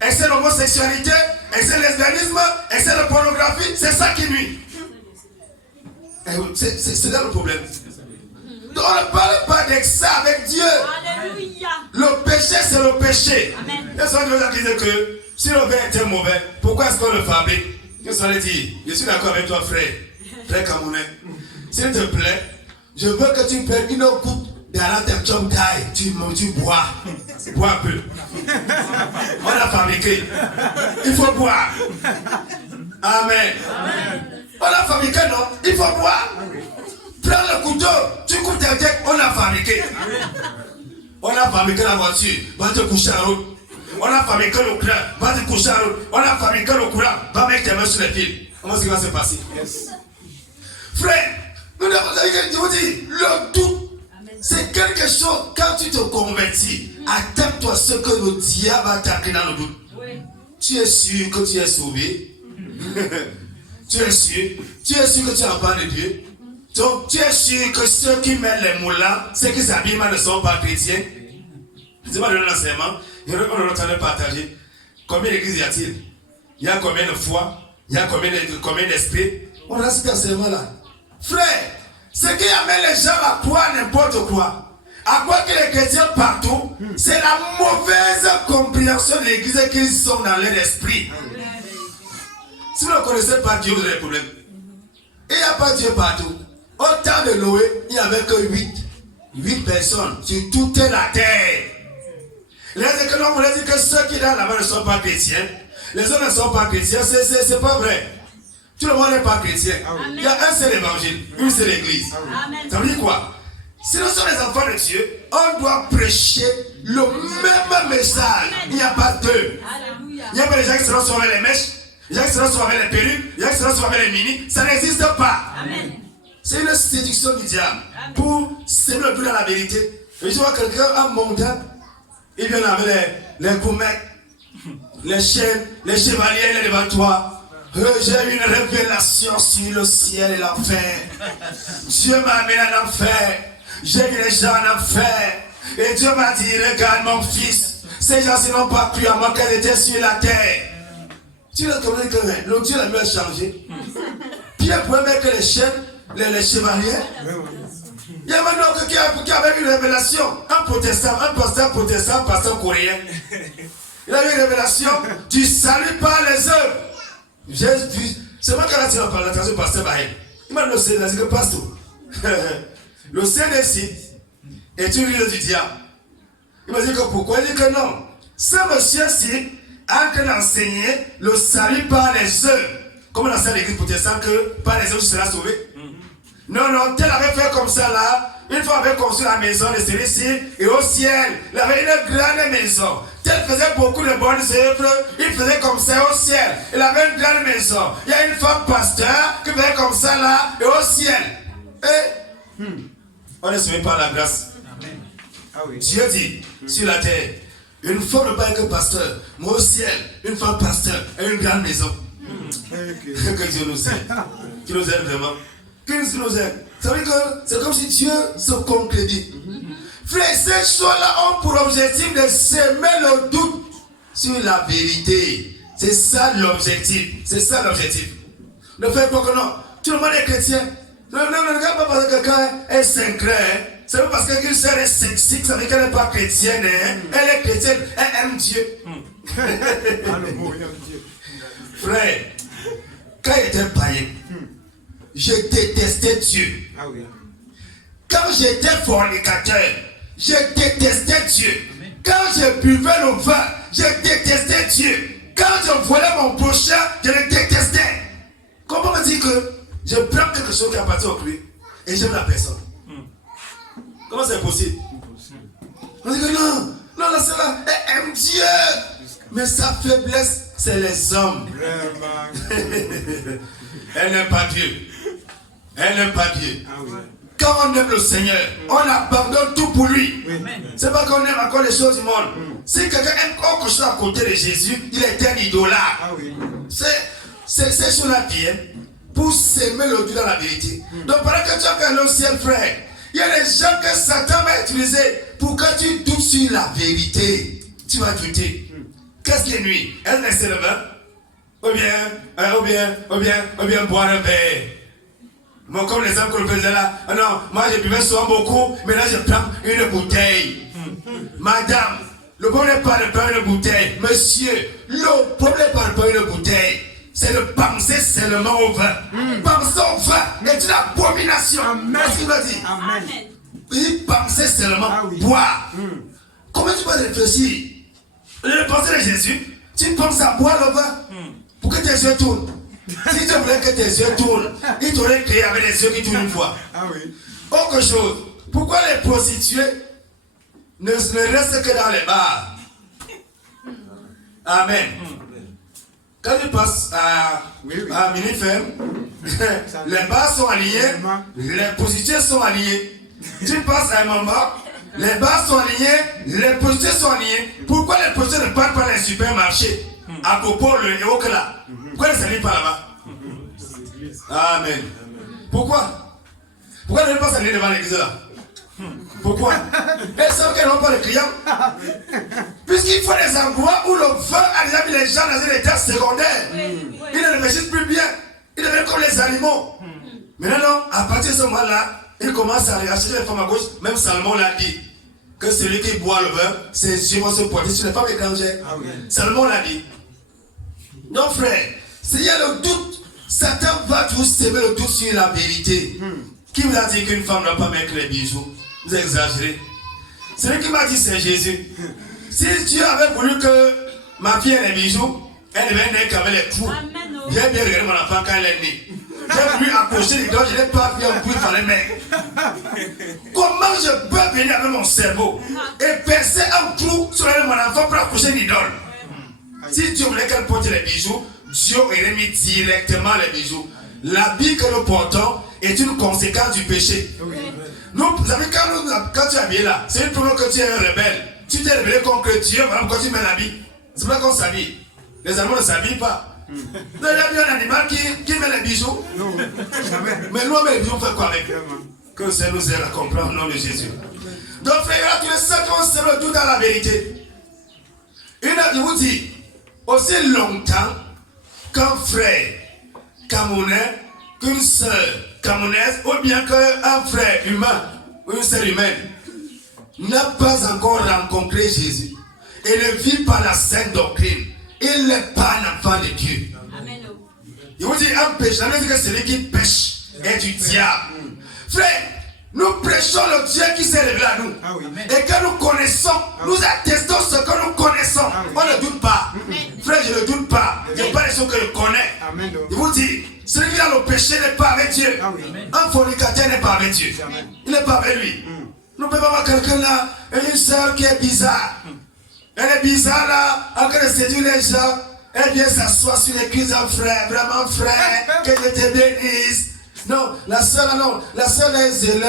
excès d'homosexualité, excès de lesbianisme, excès de pornographie. C'est ça qui nuit. C'est là le problème. Donc on ne parle pas d'excès avec Dieu. Alléluia. Le péché, c'est le péché. Les gens disent que si le vin était mauvais, pourquoi est-ce qu'on le fabrique? Qu'est-ce qu'on a dit? Je suis d'accord avec toi, frère. Frère Camerounais. S'il te plaît, je veux que tu prennes une coupe d'Alain Taille. Tu bois. Bois un peu. On a fabriqué. Il faut boire. Amen. On a fabriqué, non? Il faut boire. Prends le couteau, tu coupes tes têtes, on a fabriqué. On a fabriqué la voiture, va te coucher en route. On a fabriqué le courant, va te coucher en route. On a fabriqué le courant, va mettre tes mains sur les fils. Comment est-ce qui va se passer? Yes. Frère, je vous dis, le doute, c'est quelque chose, quand tu te convertis, attends-toi ce que le diable va t'attaquer dans le doute. Oui. Tu es sûr que tu es sauvé. Tu es sûr que tu es enfant de Dieu. Donc tu es sûr que ceux qui mettent les moulins, ceux qui s'habillent mal ne sont pas chrétiens. Je ne sais pas donner l'enseignement, on est en train de partager. Combien d'églises y a-t-il? Il y a combien de foi? Il y a combien d'esprits? On a cet enseignement-là. Frère, ce qui amène les gens à croire n'importe quoi, à croire que les chrétiens partout, c'est la mauvaise compréhension de l'église qu'ils sont dans leur esprit. Si vous ne connaissez pas Dieu, vous avez des problèmes. Il n'y a pas Dieu partout. Au temps de Noé, il n'y avait que 8 personnes sur toute la terre. Les économes voulaient dire que ceux qui sont là-bas ne sont pas chrétiens. Les autres ne sont pas chrétiens. C'est pas vrai. Tout le monde n'est pas chrétien. Amen. Il y a un seul évangile, une seule église. Amen. Ça veut dire quoi? Si nous sommes les enfants de Dieu, on doit prêcher le même message. Il n'y a pas deux. Il n'y a pas des gens qui seront sur les mèches, les gens qui seront sur les perruques, les gens qui seront sur les mini. Ça n'existe pas. C'est une séduction du diable pour s'aimer le but dans la vérité. Et je vois quelqu'un en montagne, il vient avec les gourmettes, les chaînes, les chevaliers, il est devant toi. J'ai eu une révélation sur le ciel et l'enfer. Dieu m'a amené en enfer. J'ai vu les gens en enfer. Et Dieu m'a dit, regarde mon fils, ces gens-ci n'ont pas cru à moi qu'elle était sur la terre. Tu l'as compris que le Dieu l'a mieux changé. Pierre pouvait mettre les chaînes, les chevaliers. Il y a maintenant qui avait une révélation. Un pasteur protestant coréen. Il a eu une révélation du salut par les œuvres. C'est moi qui ai dit la traduction pasteur Bahel. Il m'a dit le pasteur. Le CNC est une ville du diable. Il m'a dit que pourquoi? Il dit que non. Ce monsieur-ci a en train d'enseigner le salut par les œuvres. Comme on enseigne l'église protestante que par les œuvres tu seras sauvé. Non, tel avait fait comme ça là. Une fois avait construit la maison de celui-ci et au ciel, il avait une grande maison. Tel faisait beaucoup de bonnes œuvres, il faisait comme ça au ciel. Il avait une grande maison. Il y a une femme pasteur qui faisait comme ça là et au ciel. Et on est sauvé par la grâce. Amen. Ah oui. Dieu dit sur la terre, une femme ne pas être pasteur, mais au ciel, une femme pasteur et une grande maison. Que Dieu nous aide. Qui nous aide vraiment. Qui nous aide. Ça veut dire que c'est comme si Dieu se concrétise. Frère, ces choses-là ont pour objectif de semer le doute sur la vérité. C'est ça l'objectif. C'est ça l'objectif. Ne faites pas que non. Tout le monde est chrétien. Ne regarde pas parce que quelqu'un est sincère. C'est pas parce que quelqu'un est sexique, ça veut dire qu'elle n'est pas chrétienne. Elle est chrétienne, elle aime Dieu. Frère, quand j'étais païen, je détestais Dieu. Ah oui. Quand j'étais fornicateur, je détestais Dieu. Quand je buvais le vin, je détestais Dieu. Quand je volais mon prochain, je le détestais. Comment me dire que je prends quelque chose qui appartient au lui et j'aime la personne? Comment c'est possible? On dit que non, celle-là, elle aime Dieu. Mais sa faiblesse, c'est les hommes. Elle n'aime pas Dieu. Elle n'aime pas Dieu. Quand on aime le Seigneur, on abandonne tout pour lui. C'est pas qu'on aime encore les choses du monde. Si quelqu'un aime quelque chose à côté de Jésus, il est un idolâtre. C'est sur la vie, pour s'aimer le Dieu dans la vérité. Donc pendant que tu as fait le ciel, frère, il y a des gens que Satan va utiliser pour que tu doutes sur la vérité. Tu vas douter. Qu'est-ce qui est nuit? Est-ce que c'est le vin? Ou bien boire un verre. Moi, comme les hommes que je faisais là, non, moi je buvais souvent beaucoup, mais là je prends une bouteille. Madame, le problème n'est pas de prendre une bouteille. Monsieur, le problème n'est pas de prendre une bouteille. C'est de penser seulement au vin. Penser au vin est une abomination. Qu'est-ce qu'il va dire? Amen. Il pensait seulement boire. Comment tu peux réfléchir? Le pensée de Jésus, tu penses à boire le vin pour que tes yeux tournent. Si tu voulais que tes yeux tournent, il t'aurait créé avec les yeux qui tournent une fois. Autre chose, pourquoi les prostituées ne restent que dans les bars? Amen. Quand tu passes à Minifem, les bars sont alignés, les prostituées sont alignées. Tu passes à Mamba, les bars sont alignés, les prostituées sont alignées. Pourquoi les prostituées ne partent pas dans les supermarchés? À propos, le Okala. Pourquoi ils ne s'alignent pas là-bas? Amen. Pourquoi? Pourquoi ils ne pas s'aligner devant l'église là? Pourquoi? Elles savent qu'elles n'ont pas de clients. Puisqu'il faut des endroits où le vin a déjà mis les gens dans un état secondaire. Ils ne réfléchissent plus bien. Ils deviennent comme les animaux. Maintenant, à partir de ce moment-là, ils commencent à acheter les femmes à gauche. Même Salomon l'a dit. Que celui qui boit le vin, ses yeux vont se porter sur les femmes étrangères. Salomon l'a dit. Non frère, s'il y a le doute, Satan va toujours s'aimer le doute sur la vérité. Qui vous a dit qu'une femme ne doit pas mettre les bijoux? Vous exagérez. Celui qui m'a dit c'est Jésus. Si Dieu avait voulu que ma fille ait les bijoux, elle devait naître avec les trous. J'ai bien regardé mon enfant quand elle est née. j'ai voulu approcher l'idole, je n'ai pas vu un bout, il fallait mettre. Comment je peux venir avec mon cerveau et percer un trou sur mon enfant pour approcher l'idole? Si Dieu voulait qu'elle porte les bijoux, Dieu aurait mis directement les bijoux. L'habit que nous portons est une conséquence du péché. Nous, vous savez, quand tu es habillé là, c'est une preuve que tu es un rebelle. Tu t'es rebellé contre Dieu, voilà pourquoi tu mets l'habit. C'est pas qu'on s'habille. Les animaux ne s'habillent pas. Il y a un animal qui met les bijoux. Non, mais nous, on met les bijoux, on fait quoi avec? Que le Seigneur nous aide à comprendre au nom de Jésus. Donc, frère, tu le sais qu'on se le doute dans la vérité. Je vous dis, aussi longtemps qu'un frère camerounais, qu'une sœur camerounaise, ou bien qu'un frère humain, ou une sœur humaine, n'a pas encore rencontré Jésus et ne vit pas la sainte doctrine, il n'est pas un enfant de Dieu. Amen. Il vous dit un pécheur, ça veut dire que celui qui pêche est du diable. Frère, nous prêchons le Dieu qui s'est révélé à nous. Et que nous connaissons, nous attestons ce que nous connaissons. On ne doute pas. Frère, je ne doute pas. Il n'y a pas les choses que je connais. Il vous dit, celui qui a le péché n'est pas avec Dieu. Un fornicateur n'est pas avec Dieu. Il n'est pas avec lui. Nous ne pouvons pas avoir quelqu'un là, une soeur qui est bizarre. Elle est bizarre là, en train de séduire les gens. Elle vient s'asseoir sur les cuisses d'un frère, vraiment frère, que je te bénisse. Non, la soeur là, non, la soeur est zélée.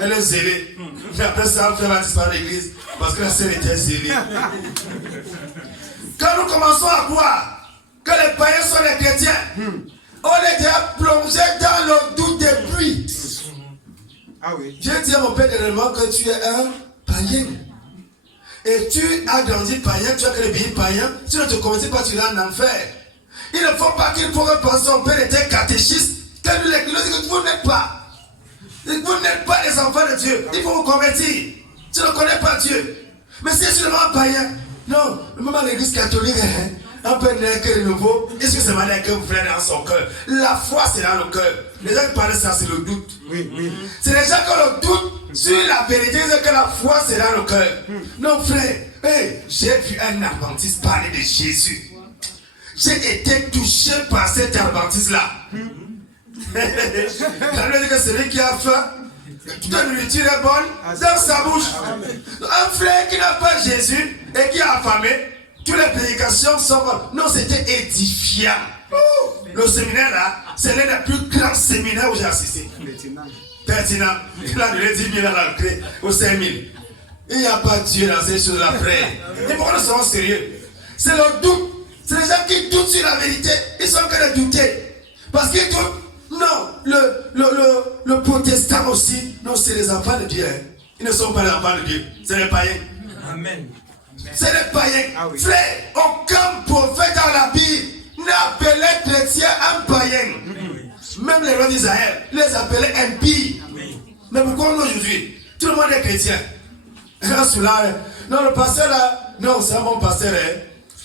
Elle est zélée. Mais après ça, le frère va disparaître de l'église parce que la soeur était zélée. Quand nous commençons à croire que les païens sont les chrétiens, on est déjà plongé dans le doute depuis. J'ai dit à mon père dernièrement que tu es un païen. Et tu as grandi païen, tu as créé le pays païen, tu ne te convertis pas, tu es en enfer. Il ne faut pas qu'il pourrait penser son père était catéchiste. Quand nous l'église dit que vous n'êtes pas. Vous n'êtes pas les enfants de Dieu. Il faut vous convertir. Tu ne connais pas Dieu. Mais si c'est seulement un païen, non, même l'église catholique, un peu n'est que de nouveau. Est-ce que c'est malin que vous frère dans son cœur? La foi, c'est dans le cœur. Les gens qui parlent de ça, c'est le doute. C'est les gens qui ont le doute sur la vérité, c'est que la foi, c'est dans le cœur. Non, frère, hey, j'ai vu un adventiste parler de Jésus. J'ai été touché par cet adventiste-là. Ça veut dire que celui qui a faim, toute la nourriture est bonne dans sa bouche. Un frère qui n'a pas Jésus et qui a affamé, toutes les prédications sont bonnes. Non, c'était édifiant. Le séminaire là, c'est l'un des plus grands séminaires où j'ai assisté. Pertinent. Il a donné 10 000 à l'entrée, ou 5 000. Il n'y a pas Dieu dans ces choses-là, frère. Et pourquoi nous sommes sérieux? C'est le doute. C'est les gens qui doutent sur la vérité. Ils sont en train de douter. Parce qu'ils doutent. Non, le protestant aussi, non, c'est les enfants de Dieu. Ils ne sont pas les enfants de Dieu. C'est les païens. Amen. C'est les païens. Frère, aucun prophète dans la Bible n'appelait chrétien un païen. Même les rois d'Israël les appelaient impies. Mais pourquoi nous aujourd'hui? Tout le monde est chrétien. Non, le pasteur là, non, c'est un bon pasteur.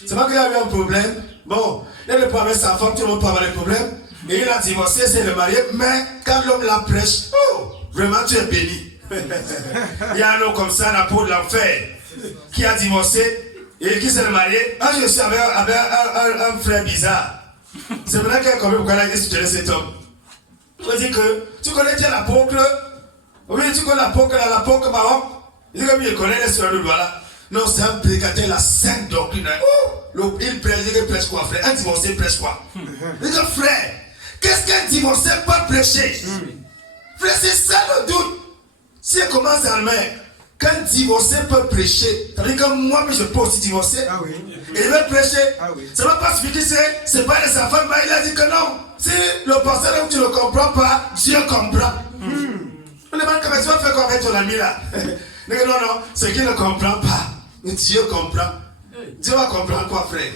C'est pas qu'il y a eu un problème. Bon, il ne peut pas avec sa femme, tout le monde peut avoir des problèmes. Et il a divorcé, c'est le marié, mais quand l'homme la prêche, oh, vraiment tu es béni. Il y a un homme comme ça, la peau de l'enfer, qui a divorcé et qui s'est marié. Ah, je suis avec un frère bizarre. C'est vrai qu'il y a quand même pourquoi il a dit que tu connais cet homme. Je veux dire que tu connais déjà l'apôtre. Oui, tu connais l'apôtre marron. Il dit que il connaît les soeurs de loi là. Non, c'est un prédicateur, la sainte doctrine. Oh, il prêche quoi, frère? Un divorcé prêche quoi? Il dit que frère, qu'est-ce qu'un divorcé peut prêcher? Frère, c'est ça le doute. Si elle commence à le mettre, qu'un divorcé peut prêcher, ça veut dire que moi, je peux aussi divorcer. Et il veut prêcher. Ça ne va pas suffire, c'est pas de sa femme, mais il a dit que non. Si le pasteur, tu ne le comprends pas, Dieu comprend. On demande comment tu vas faire quoi avec ton ami là? Non, ce qui ne comprend pas. Mais Dieu comprend. Dieu va comprendre quoi, frère?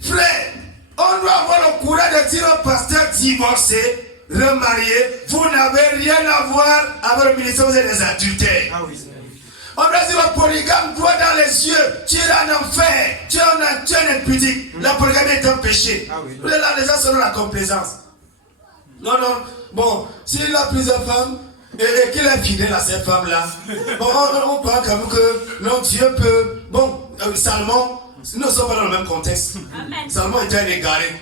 Frère, on doit avoir le courage de dire au pasteur divorcé, remarié, vous n'avez rien à voir avec le ministère, vous êtes des adultères. On doit dire au polygame, droit dans les yeux, tu es en enfer, tu es un impudique. La polygamie est un péché. Vous êtes là, les gens selon la complaisance. Non, bon, s'il a plusieurs femmes, et qu'il est fidèle à cette femme-là, bon, on croit quand même que non, Dieu peut. Bon, Salomon, nous ne sommes pas dans le même contexte. Salomon était un égaré.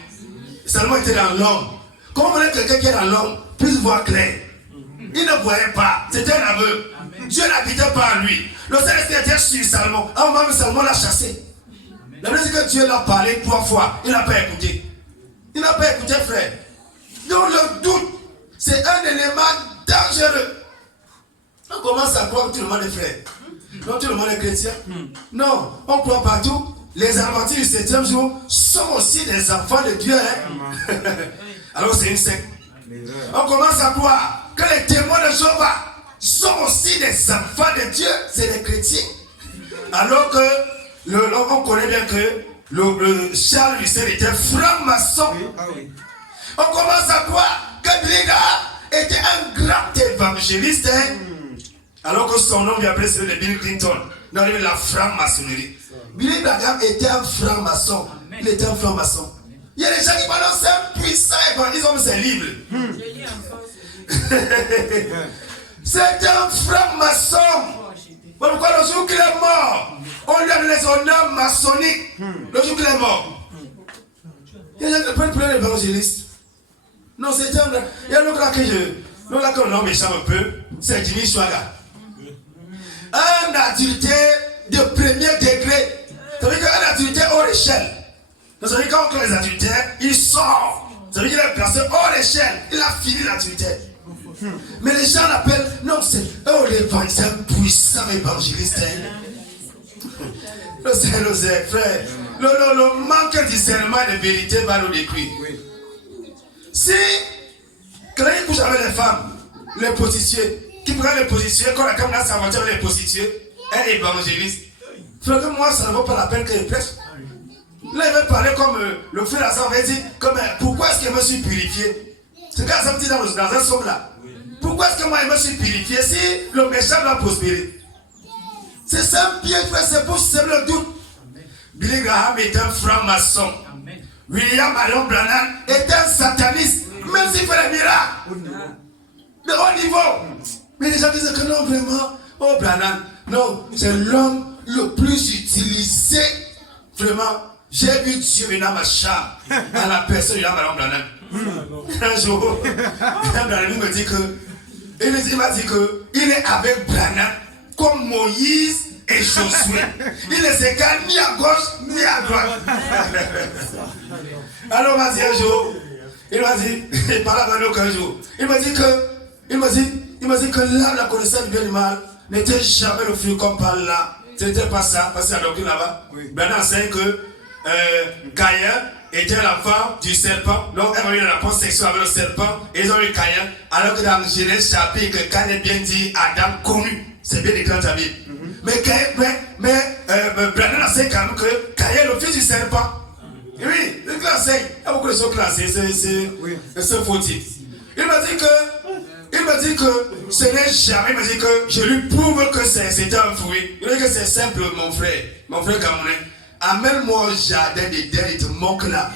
Salomon était dans l'homme. Comment voulez quelqu'un qui est dans l'homme puisse voir clair? Il ne voyait pas, c'était un aveu. Dieu n'habitait pas en lui. Le Saint-Esprit était sur Salomon. À un moment, Salomon l'a chassé. La Bible dit que Dieu l'a parlé 3 fois. Il n'a pas écouté. Il n'a pas écouté, frère. Donc le doute, c'est un élément dangereux. On commence à croire que tout le monde est frère. Non, tout le monde est chrétien. Non, on croit partout. Les adventistes du 7e jour sont aussi des enfants de Dieu. Hein? Alors c'est une secte. On commence à croire que les témoins de Jéhovah sont aussi des enfants de Dieu. C'est des chrétiens. Alors que on connaît bien que le Charles Lucien était franc-maçon. On commence à croire que Billy Graham était un grand évangéliste. Hein? Alors que son nom vient après celui de Bill Clinton. Dans la franc-maçonnerie. Billy Graham était un franc-maçon. Il était un franc-maçon. Il y a des gens qui parlent, c'est un puissant évangéliste. Ils ont mis ses livres. C'est un franc-maçon. Pourquoi le jour qu'il est mort, on lui a donné son nom maçonnique. Le jour qu'il est mort. Il y a des gens qui prennent plein d'évangélistes. Non, c'est un. Il y a un autre là que le nom m'échappe un peu. C'est Jimmy Swaggart. Un adultère de premier degré. Ça veut dire qu'un adultère hors échelle. Ça veut dire quand les adultères, il sort. Ça veut dire qu'il est placé hors échelle. Il a fini l'adultère. Mais les gens l'appellent, non, c'est un puissant évangéliste. Le frère. Le manque de discernement et de vérité va nous détruire. Si quelqu'un couche avec les femmes, les prostituées, qui prennent les prostituées, quand la caméra s'aventure avec les prostituées, un évangéliste, frère, que moi, ça ne vaut pas la peine qu'il prêche. Là, il veut parler comme le frère Hassan avait dit, comme, pourquoi est-ce que je me suis purifié? C'est quand ça me dit dans un somme là. Pourquoi est-ce que moi, je me suis purifié si le méchant doit prospérer? C'est ça, bien frère, c'est pour semer le doute. Billy Graham est un franc-maçon. William Marion Branham est un sataniste, même s'il fait des miracles de haut niveau. Mais les gens disent que non, vraiment, oh Branham, non, c'est l'homme le plus utilisé. Vraiment, j'ai vu Dieu venir à ma chambre, à la personne de Marion Branham. Un jour, Branham me dit que, il m'a dit que il est avec Branham comme Moïse et Josué. Il ne s'écarte ni à gauche ni à droite. Alors, il m'a dit un jour, il parlait avec nous un jour. Il m'a dit que là, la connaissance du bien et du mal n'était jamais le fruit comme par là. Ce n'était pas ça, parce que c'est la doctrine là-bas. Maintenant, c'est que Caïn était l'enfant du serpent. Donc, elle a eu une rapport sexuelle avec le serpent. Et ils ont eu Caïn. Alors que dans Genèse chapitre, Caïn est bien dit Adam connu. C'est bien écrit dans ta Bible. Mais Brandon enseigne quand même que Caïn est le fils du serpent. Et oui, il enseigne. Il y a beaucoup de choses classées. C'est fautif. Il m'a dit que ce n'est jamais. Il m'a dit que je lui prouve que c'est un fruit. Il m'a dit que c'est simple, mon frère Camerounais. Amène-moi au jardin d'Éden, il te manque là.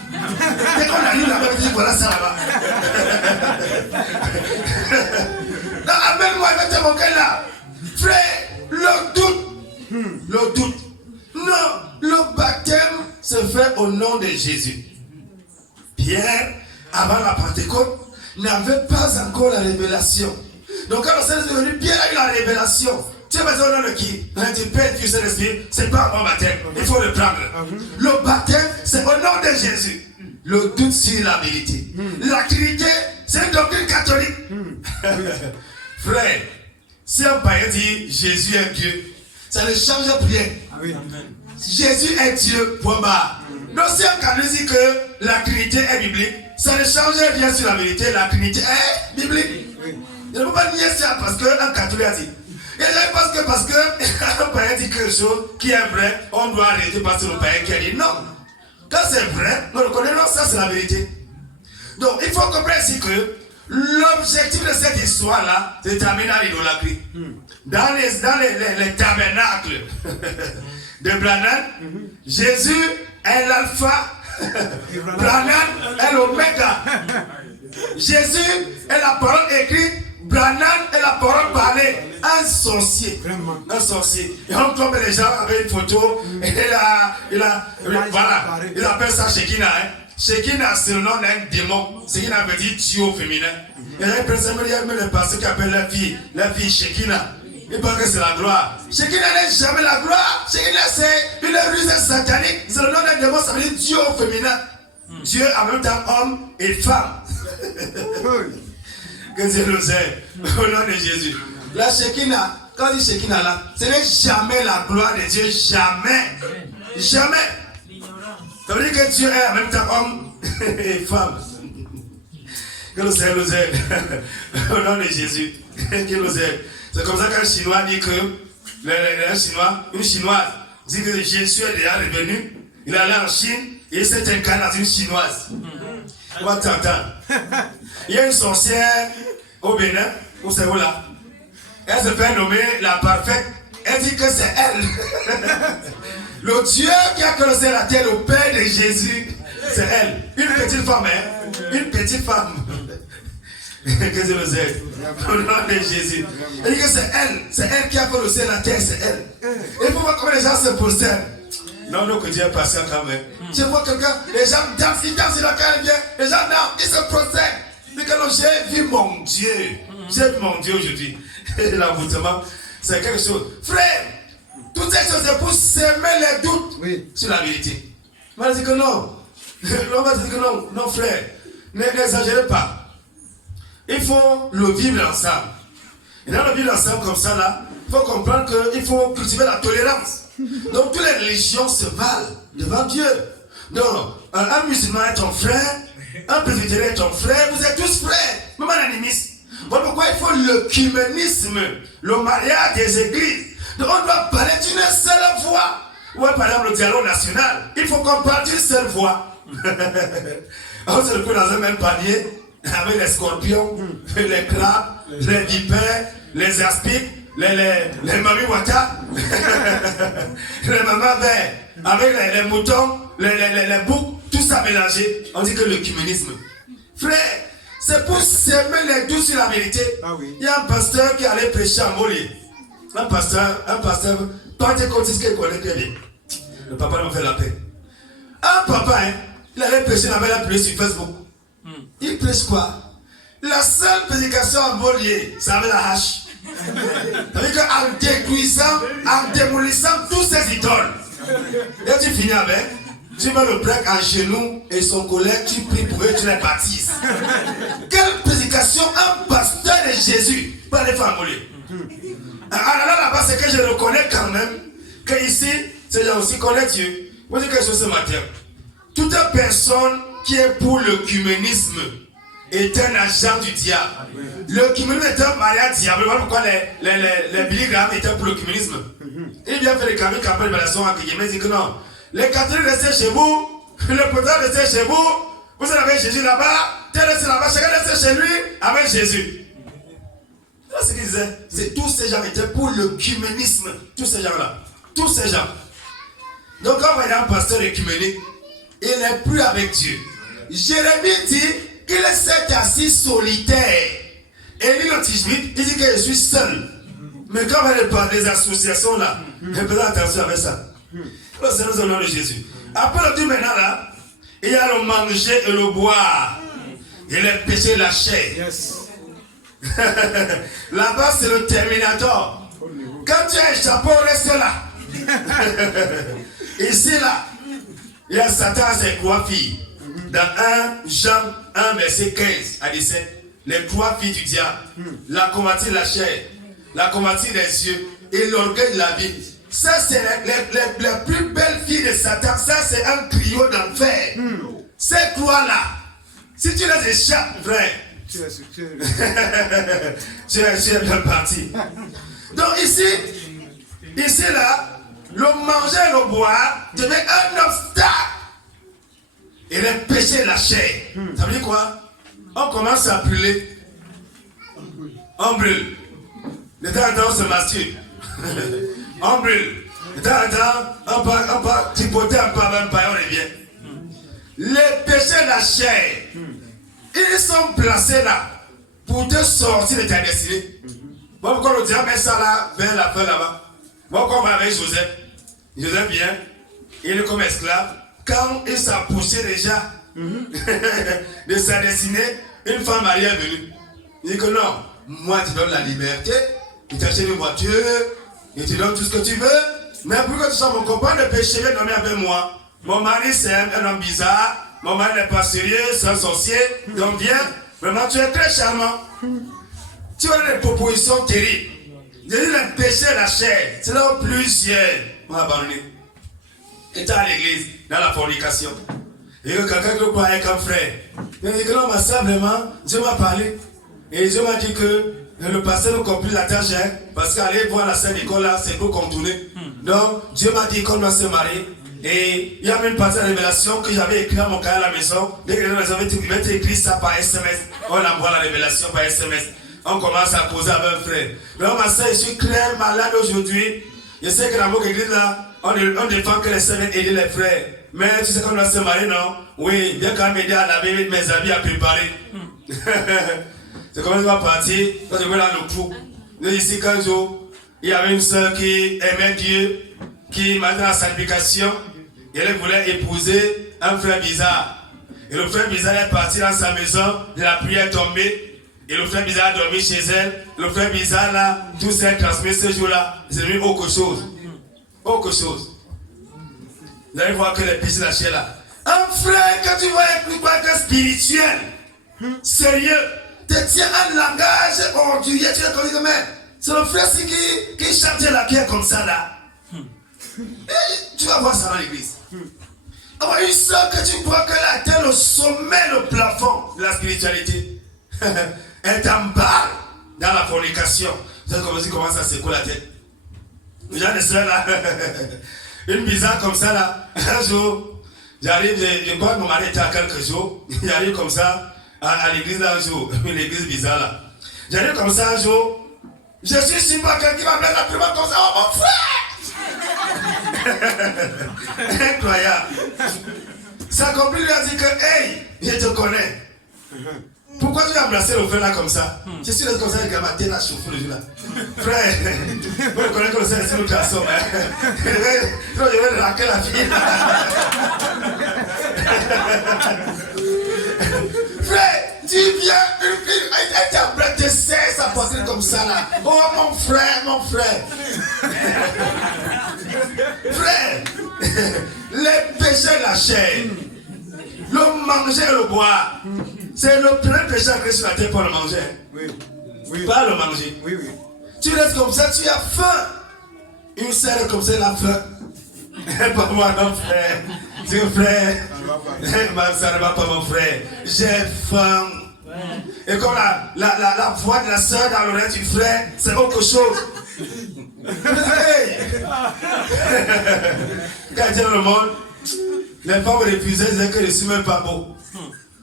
Dès qu'on arrive là-bas, il dit voilà ça là-bas. Amène-moi, il va te manquer là. Frère, le doute. Non, le baptême se fait au nom de Jésus. Pierre, avant la Pentecôte, n'avait pas encore la révélation. Donc quand le Seigneur est venu, Pierre a eu la révélation. Tu es besoin au nom de qui? Du Père, du Saint-Esprit, c'est pas un baptême. Il faut le prendre. Le baptême, c'est au nom de Jésus. Le doute sur la vérité. La Trinité, c'est une doctrine catholique. Frère, si un païen dit Jésus est Dieu, ça ne change rien. Jésus est Dieu, point barre. Donc si un catholique dit que la Trinité est biblique, ça ne change rien sur la vérité. La Trinité est biblique. Je ne peux pas nier ça parce qu'un catholique a dit. Et parce que un païen dit quelque chose qui est vrai, on doit arrêter parce que le païen qui a dit non. Quand c'est vrai, on reconnaît non, ça c'est la vérité. Donc il faut comprendre ici que l'objectif de cette histoire-là, c'est de terminer dans l'idolâtrie. Dans les tabernacles de Branham, Jésus est l'alpha, Branham est l'oméga. Jésus est la parole écrite, Branham est la parole parlée. Un sorcier. Un sorcier. Et on tombe les gens avec une photo. Et il appelle ça Shekinah. Shekinah, c'est le nom d'un démon. Shekinah veut dire Dieu au féminin. Et là, il y a le pasteur qui appelle la fille Shekinah. Il pense que c'est la gloire. Shekinah n'est jamais la gloire. Shekinah, c'est une ruse satanique. C'est le nom d'un démon, ça veut dire Dieu au féminin. Dieu en même temps homme et femme. Que Dieu nous aide. Au nom de Jésus. La Shekinah, quand on dit Shekinah là, ce n'est jamais la gloire de Dieu. Jamais. Jamais. Ça veut dire que Dieu est en même temps homme et femme. Que le Seigneur nous aide. Au nom de Jésus. Qu'il nous aide. C'est comme ça qu'un Chinois dit que une Chinoise dit que Jésus est déjà revenu. Il est allé en Chine et il s'est incarné dans une Chinoise. On va t'entendre. Il y a une sorcière au Bénin, où c'est où là? Elle se fait nommer la parfaite. Elle dit que c'est elle. Le Dieu qui a creusé la terre, le Père de Jésus, c'est elle. Une petite femme, hein? Une petite femme. Que Dieu nous aide. Au nom de Jésus. Elle dit que c'est elle qui a creusé la terre, c'est elle. Et pour voir comment les gens se prosternent. Non, non, que Dieu est patient quand même. Je vois quelqu'un, les gens dansent, ils la carrière vient, les gens dansent, ils se prosternent. Mais que non, j'ai vu mon Dieu. J'ai vu mon Dieu aujourd'hui. Et l'avortement, c'est quelque chose. Frère, toutes ces choses, c'est pour s'aimer les doutes sur la vérité. On va dire que non. On va dire que non. Non, frère, n'exagérez pas. Il faut le vivre ensemble. Et dans le vivre ensemble comme ça, là, il faut comprendre qu'il faut cultiver la tolérance. Donc, toutes les religions se valent devant Dieu. Donc, un musulman est ton frère, un presbytérien est ton frère, vous êtes tous frères, même un animiste. Voilà pourquoi il faut l'œcuménisme, le mariage des églises. Donc, on doit parler d'une seule voix. Ouais, par exemple, le dialogue national, il faut qu'on parle d'une seule voix. On se retrouve dans un même panier avec les scorpions, les crabes, les vipères, les aspics, les mamies wata, les mamans verts, avec les moutons, les boucs, tout ça mélangé. On dit que l'œcuménisme. Frère, c'est pour s'aimer les deux sur la vérité. Ah oui. Il y a un pasteur qui allait prêcher à Molly. Un pasteur, toi tu écoutes ce qu'il connaît très bien. Le papa m'a fait la paix. Un papa, hein, il allait prêcher, il avait la pluie sur Facebook. Il prêche quoi? La seule prédication à Molly, c'est avec la hache. C'est-à-dire qu'en détruisant, en démolissant tous ces idoles. Et tu finis avec, tu mets le break en genoux et son collègue, tu pries pour eux, tu les baptises. Quelle prédication un pasteur de Jésus peut aller faire mourir? Alors là-bas, c'est que je reconnais quand même que ici, ces gens aussi connaissent Dieu. Vous dites quelque chose ce matin. Toute personne qui est pour l'œcuménisme est un agent du diable. L'œcuménisme est un mariage diable. Voilà pourquoi les Billy Graham étaient pour l'œcuménisme. Il vient faire les campagnes de relation avec Guillemets, il dit que non. Les catholiques restez chez vous, le protestant restez chez vous, vous avez Jésus là-bas, tu restes là-bas, chacun reste chez lui avec Jésus. C'est ce qu'il disait. C'est tous ces gens étaient pour l'œcuménisme. Tous ces gens-là. Tous ces gens. Donc quand il y a un pasteur œcuménique, il n'est plus avec Dieu. Jérémie dit qu'il s'est assis solitaire. Et lui, le Tishbite, il dit que je suis seul. Mais quand on parle des associations là, faisons attention avec ça. Le Seigneur au nom de Jésus. Après le tout maintenant là, il y a le manger et le boire. Et le péché et la chair. Yes. Là-bas c'est le Terminator. Quand tu as échappé, reste là. Ici là, il y a Satan et ses 3 filles. Dans 1 Jean 1 verset 15 à 17, les 3 filles du diable, la convoitise de la chair, la convoitise des yeux et l'orgueil de la vie. Ça c'est les plus belles filles de Satan. Ça c'est un trio d'enfer. Ces 3 là, si tu les échappes, frère, tu es bien parti. Donc ici là, le manger et le boire devient un obstacle. Et le péché et la chair. Ça veut dire quoi? On commence à brûler. On brûle. De temps en temps, on se masturbe. On brûle. De temps en temps, on va tripoter un peu avant on revient. Les péchés et la chair, ils sont placés là pour te sortir de ta destinée. Bon, pourquoi le diable met ça là, vers la fin là-bas? Bon, quand on va avec Joseph, Joseph vient, il est comme esclave. Quand il s'approchait déjà, de sa destinée, une femme mariée est venue. Il dit que non, moi tu donnes la liberté, il t'achète une voiture, il te donne tout ce que tu veux, mais pour que tu sois mon copain de péché, viens dormir avec moi. Mon mari c'est un homme bizarre, mon mari n'est pas sérieux, c'est un sorcier, donc viens, vraiment tu es très charmant. Tu as des propositions terribles. Je dis le péché et la chair, c'est là où plusieurs ont abandonné. Et tu es à l'église, dans la fornication. Et que quelqu'un qui croit avec un frère. Il dit que non, mais ça vraiment, Dieu m'a parlé. Et Dieu m'a dit que le pasteur nous compris la tâche, hein, parce qu'aller voir la Sainte École là, c'est pour contourner. Donc, Dieu m'a dit qu'on doit se marier. Et il y a même une partie de la révélation que j'avais écrit à mon cahier à la maison. Dès que nous avons écrit ça par SMS, on envoie la révélation par SMS. On commence à causer avec un frère. Donc, ma soeur, je suis clair malade aujourd'hui. Je sais que dans mon église là, on défend que les sœurs viennent aider les frères. Mais tu sais qu'on doit se marier, non? Oui, viens quand même aider à laver mes habits, à préparer. C'est comme ça qu'on va partir. Quand je vais dans le trou. Ici, qu'un jour, il y avait une sœur qui aimait Dieu, qui m'a dit la sanctification. Et elle voulait épouser un frère bizarre. Et le frère bizarre est parti dans sa maison, la pluie est tombée. Et le frère bizarre a dormi chez elle. Le frère bizarre là, tout s'est transmis ce jour-là. C'est devenu autre chose. Autre chose. Vous allez voir que les péchés de la chair là. Un frère que tu vois être spirituel, sérieux, te tient un langage ordurier, tu es connu comme c'est le frère qui chante la guerre comme ça là. Et tu vas voir ça dans l'église. Alors une soeur que tu crois qu'elle a atteint le sommet, le plafond de la spiritualité. Elle t'emballe dans la fornication. Vous savez comment ça secoue la tête. Vous avez des soeurs là. Une bizarre comme ça là. Un jour, j'arrive, je crois que mon mari était à quelques jours. J'arrive comme ça à l'église là un jour. L'église bizarre là. J'arrive comme ça un jour. Je suis sûr que quelqu'un qui va mettre la primaire comme ça. Oh mon frère! Incroyable. Sa copine lui a dit que hey, je te connais. Pourquoi tu as embrassé le frère là comme ça? Je suis là comme ça avec ma tête là chauffée le jour là. Frère, vous reconnaissez que le Seigneur c'est nous garçons. Je vais raquer la fille. Frère, tu viens, elle t'embrasse, tu sais sa poitrine comme ça là. Oh mon frère, mon frère. Frère, les péchés de la chair, le manger et le boire. C'est le plein péché à Christ sur la terre pour le manger. Oui. Oui. Pas le manger. Oui, oui. Tu restes comme ça, tu as faim. Une sœur comme ça, elle a faim. Pas moi, non, frère. Dis frère. Ça ne va pas, mon frère. J'ai faim. Ouais. Et comme la voix de la sœur dans l'oreille du frère, c'est autre chose. Quand il est dans le monde, les femmes refusaient, disaient que je ne suis même pas beau.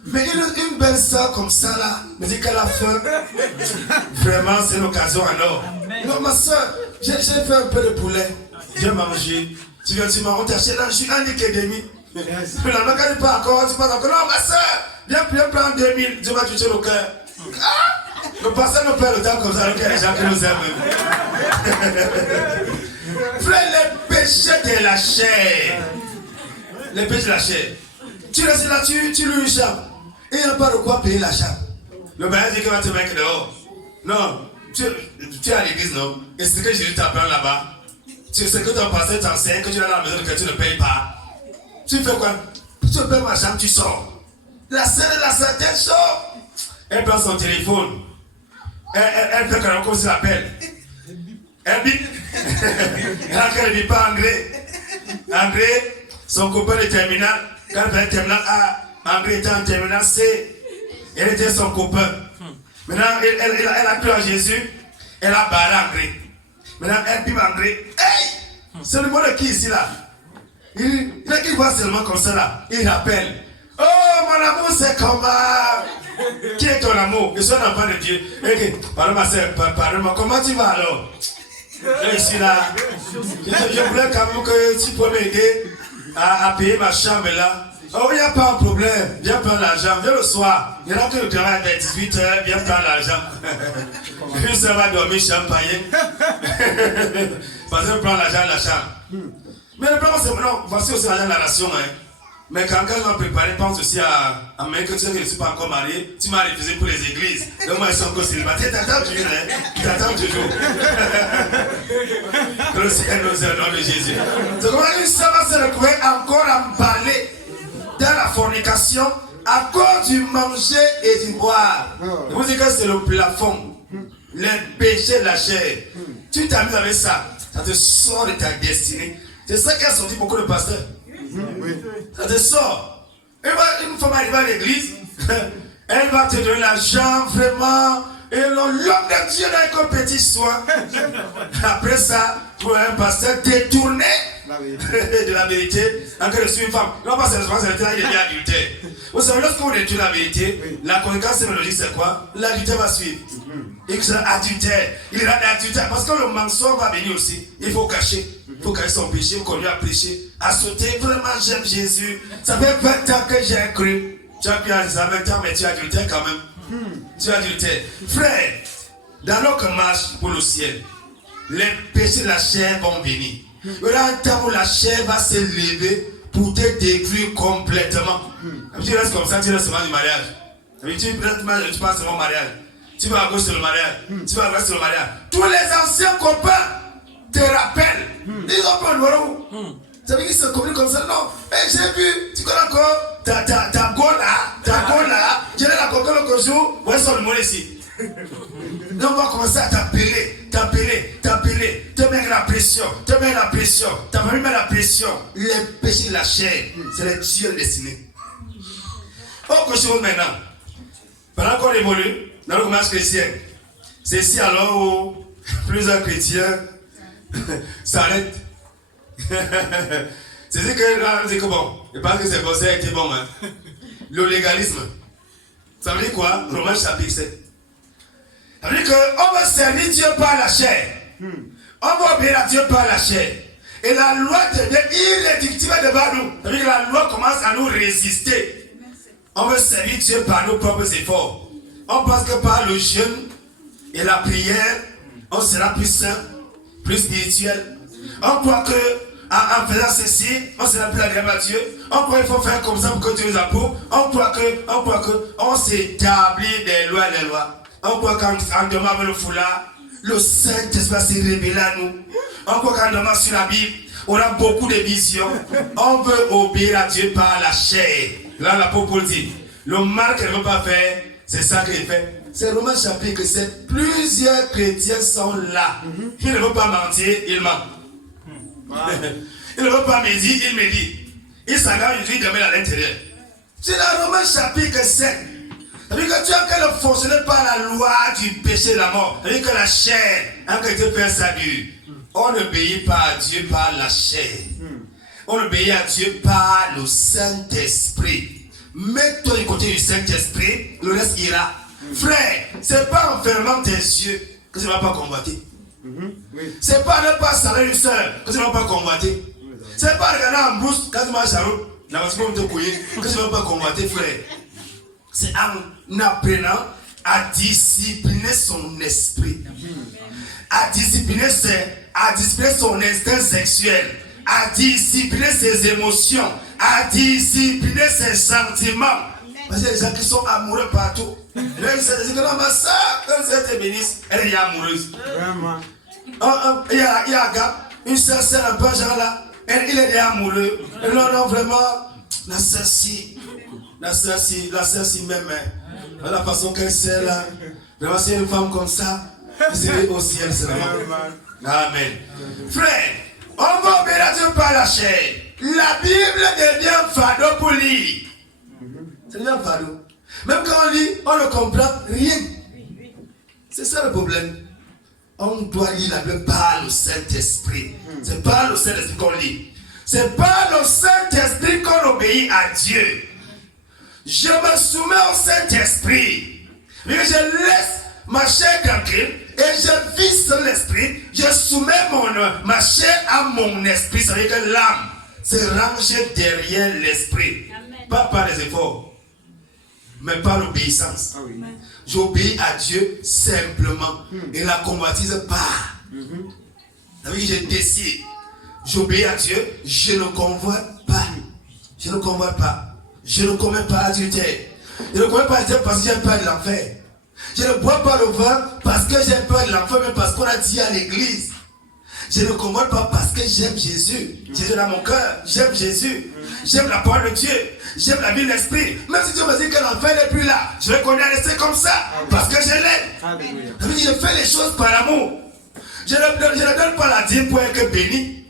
Mais une belle soeur comme ça là, me dit qu'elle a faim. Vraiment, c'est l'occasion alors. Non, ma soeur, j'ai fait un peu de poulet. J'ai mangé. Tu m'as acheté là, je suis un et demi. Mais là, quand il pas encore, tu passes encore. Non, ma soeur, viens prendre 2000. Tu vas toucher le cœur. Ah! Le pasteur nous perd le temps comme ça, donc il y a des gens qui nous aiment. Frère, les péchés de la chair. Les péchés de la chair. Tu restes là, tu lui une chambre. Et il n'a pas de quoi payer la chambre. Le bailleur dit qu'il va te mettre dehors. Non, tu es à l'église, non? Et c'est ce que Jésus t'apprend là-bas. Tu sais que ton pasteur t'enseigne que tu es dans la maison que tu ne payes pas. Tu fais quoi? Tu payes ma chambre, tu sors. La scène de la certaine sort. Elle prend son téléphone. Elle fait qu'elle comme si l'appelle. Elle bip. Elle ne bip pas André. André, son copain de terminal. Quand elle fait terminal A, André était en terminal C. Elle était son copain. Maintenant, elle a cru en Jésus. Elle a barré André. Maintenant, elle bip André. Hey! C'est le mot de qui ici là? Il voit seulement comme ça là. Il appelle. Oh, mon amour, c'est comment? Qui est ton amour? Je suis un enfant de Dieu. Pardon-moi, pardon-moi. Comment tu vas alors? Je suis là. Je voulais quand même que tu peux m'aider à payer ma chambre là. Oh, il n'y a pas un problème. Viens prendre l'argent. Viens le soir. Il y en a qui le travail vers 18h. Viens prendre l'argent. Puis ça va dormir champagne. Parce que prendre l'argent de la chambre. Mais le problème, c'est non. Voici aussi l'argent de la nation. Hein. Mais quand je m'ai préparé, pense aussi à moi que tu sais que je ne suis pas encore marié. Tu m'as refusé pour les églises. Donc moi, je suis encore célibataire. T'attends toujours, hein? T'attends toujours. Que le Seigneur nous aide au nom de Jésus. Donc, comment ça va se retrouver encore à me parler dans la fornication à cause du manger et du boire. Je vous dis que c'est le plafond. Les péchés de la chair. Tu t'amuses avec ça. Ça te sort de ta destinée. C'est ça qui a sorti beaucoup de pasteurs. Ça te sort. Une femme arrive à l'église, elle va te donner l'argent vraiment. Et l'homme de Dieu n'a qu'un petit soin. Après ça, pour un pasteur détourné de la vérité, encore je suis une femme. Non, pas seulement, c'est il est bien adultère. Vous savez, lorsque vous détournez la vérité, la conséquence logique, c'est quoi? L'adultère va suivre. Et que c'est adultère. Il est là d'adultère. Parce que le mensonge va venir aussi. Il faut cacher. Il faut cacher son péché, qu'on lui a prêché. À sauter, vraiment, j'aime Jésus. Ça fait 20 ans que j'ai cru. Tu as bien ça 20 ans, mais tu es adultère quand même. Tu es adultère. Frère, dans notre marche pour le ciel, les péchés de la chair vont venir. Il y aura un temps où la chair va se lever pour te détruire complètement. Tu restes comme ça, tu restes seulement du mariage. Tu passes seulement au mariage. Tu vas à gauche, c'est le mariage. Tu vas à droite, c'est le mariage. Tous les anciens copains te rappellent. Ils ont pas le numéro. Ça veut dire qu'ils se communiquent comme ça. Non. Hey, j'ai vu, tu connais encore ta go là. J'ai la coco le jour. Ouais, son numéro ici. Donc on va commencer à t'appeler. Te mettre la pression. Ta famille met la pression. Les péchés de la chair, c'est les tueurs destinés. Autre chose maintenant. Pendant qu'on évolue dans le commerce chrétien, c'est ici alors où plusieurs chrétiens s'arrêtent. C'est ce que là, on dit que bon, je pense que c'est bon, ça a été bon. Hein. Le légalisme. Ça veut dire quoi? Romains chapitre 7. Ça veut dire qu'on va servir Dieu par la chair. On va obéir à Dieu par la chair. Et la loi devient irréductible devant nous. Ça veut dire que la loi commence à nous résister. On veut servir Dieu par nos propres efforts. On pense que par le jeûne et la prière, on sera plus saint, plus spirituel. On croit que en faisant ceci, on sera plus agréable à Dieu. On croit qu'il faut faire comme ça pour que Dieu nous approuve. On croit que on s'établit des lois. On croit qu'en demandant le foulard, le Saint-Esprit va se révéler à nous. On croit qu'en demandant sur la Bible, on a beaucoup de visions. On veut obéir à Dieu par la chair. Là, l'apôtre dit, le mal qu'elle ne veut pas faire, c'est ça qu'il fait. C'est Romains chapitre 7. Plusieurs chrétiens sont là. Ils ne veulent pas mentir, ils mentent. Il ne veut pas me dire, il me dit. Il s'engage une vie de à l'intérieur. C'est dans Romains chapitre 7. C'est-à-dire que tu as qu'à le fonctionner par la loi du péché de la mort. C'est-à-dire que la chair, en quelque fait ça dure. On n'obéit pas à Dieu par la chair. On obéit à Dieu par le Saint-Esprit. Mets-toi du côté du Saint-Esprit, le reste ira. Frère, c'est pas en fermant tes yeux que tu ne vas pas convoiter. C'est pas ne pas saluer une soeur que tu ne vas pas convoiter. C'est pas regarder en brousse quand tu marches à l'eau, que tu ne vas pas convoiter, frère. C'est en apprenant à discipliner son esprit. À discipliner son instinct sexuel. À discipliner ses émotions. À discipliner ses sentiments. Parce qu'il y a des gens qui sont amoureux partout. Là, ils se disent que non, ma soeur, quand elle était ministre, elle est amoureuse. Vraiment. Il y a un gars, une soeur, c'est un peu genre là. Il est amoureux. Non, vraiment, la soeur si même, la façon qu'elle sait là, vraiment, c'est une femme comme ça, c'est au ciel seulement. Amen. Frère, on va obéir à Dieu par la chair. La Bible devient fardeau pour lire. Ça devient fardeau. Même quand on lit, on ne comprend rien. C'est ça le problème. On doit lire la Bible par le Saint-Esprit. C'est par le Saint-Esprit qu'on lit. C'est par le Saint-Esprit qu'on obéit à Dieu. Je me soumets au Saint-Esprit. Mais je laisse ma chair tranquille et je vis sur l'esprit. Je soumets ma chair à mon esprit. Ça veut dire que l'âme se range derrière l'esprit. Pas par les efforts, mais par l'obéissance. Ah oui. J'obéis à Dieu simplement. Et la convoitise part. Ça veut dire que je décide. J'obéis à Dieu, je ne convoite pas. Je ne comprends pas. Je ne commets pas adultère. Je ne commets pas adultère parce que j'ai peur de l'enfer. Je ne bois pas le vin parce que j'ai peur de l'enfer, mais parce qu'on a dit à l'église. Je ne commande pas parce que j'aime Jésus. Jésus est dans mon cœur. J'aime Jésus. J'aime la parole de Dieu. J'aime la vie de l'esprit. Même si Dieu me dit que l'enfer n'est plus là, je vais continuer à rester comme ça. Parce que je l'aime. Je fais les choses par amour. Je ne donne pas la dîme pour être béni.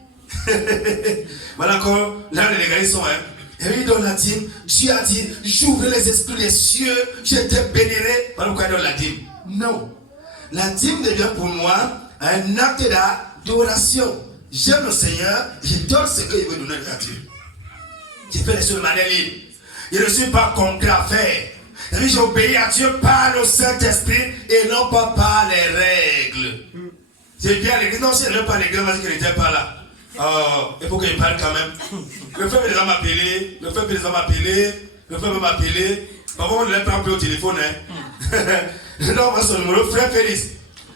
Voilà encore, là les légalistes sont et il donne la dîme. Dieu a dit, j'ouvre les esprits des cieux, je te bénirai. Voilà pourquoi il donne la dîme. Non. La dîme devient pour moi un acte d'adoration. J'aime le Seigneur, je donne ce qu'il veut donner à Dieu. Je fais les choses de manière libre. Je ne suis pas concret à faire. J'obéis à Dieu par le Saint-Esprit et non pas par les règles. C'est bien l'église. Non, si elle n'aime pas l'église, elle va dire qu'elle n'était pas là. Il faut qu'il parle quand même. Le frère peut m'appeler. Le frère peut m'appeler. Le frère peut m'appeler. Parfois, on ne prend plus au téléphone. Non, on va son numéro. Frère Félix,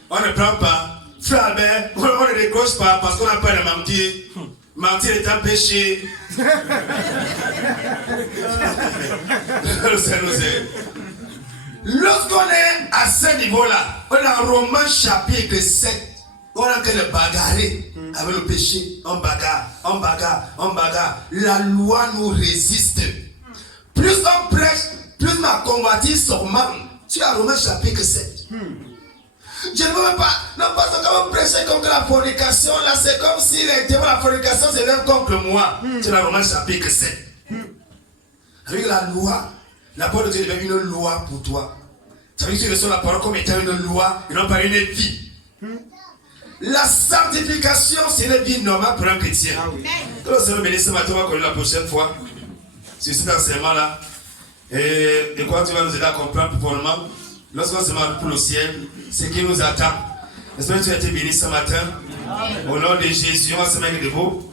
on ne prend pas. Frère Albert, on ne décroche pas parce qu'on a peur de mentir. Mentir est un péché. Lorsqu'on est à ce niveau-là, on a Romains chapitre 7. On a que le bagarrer avec le péché. On bagarre. La loi nous résiste. Plus on prêche, plus ma convoitise augmente. Tu as Romains chapitre 7. Je ne veux même pas. Non, parce que quand on prêche contre la fornication, là, c'est comme si les démons de la fornication c'est même contre moi. C'est la Romains chapitre 7. Avec la loi, la parole de Dieu devient une loi pour toi. Ça veut dire que tu reçois la parole comme étant une loi et non pas une vie. La sanctification, c'est une vie normale pour un chrétien. Quand le Seigneur bénit ce matin, on va connaître la prochaine fois. Sur cet enseignement-là. Et quoi tu vas nous aider à comprendre profondément. Lorsqu'on se marre pour le ciel, ce qui nous attend. J'espère que tu as été béni ce matin. Au nom de Jésus, on se met debout.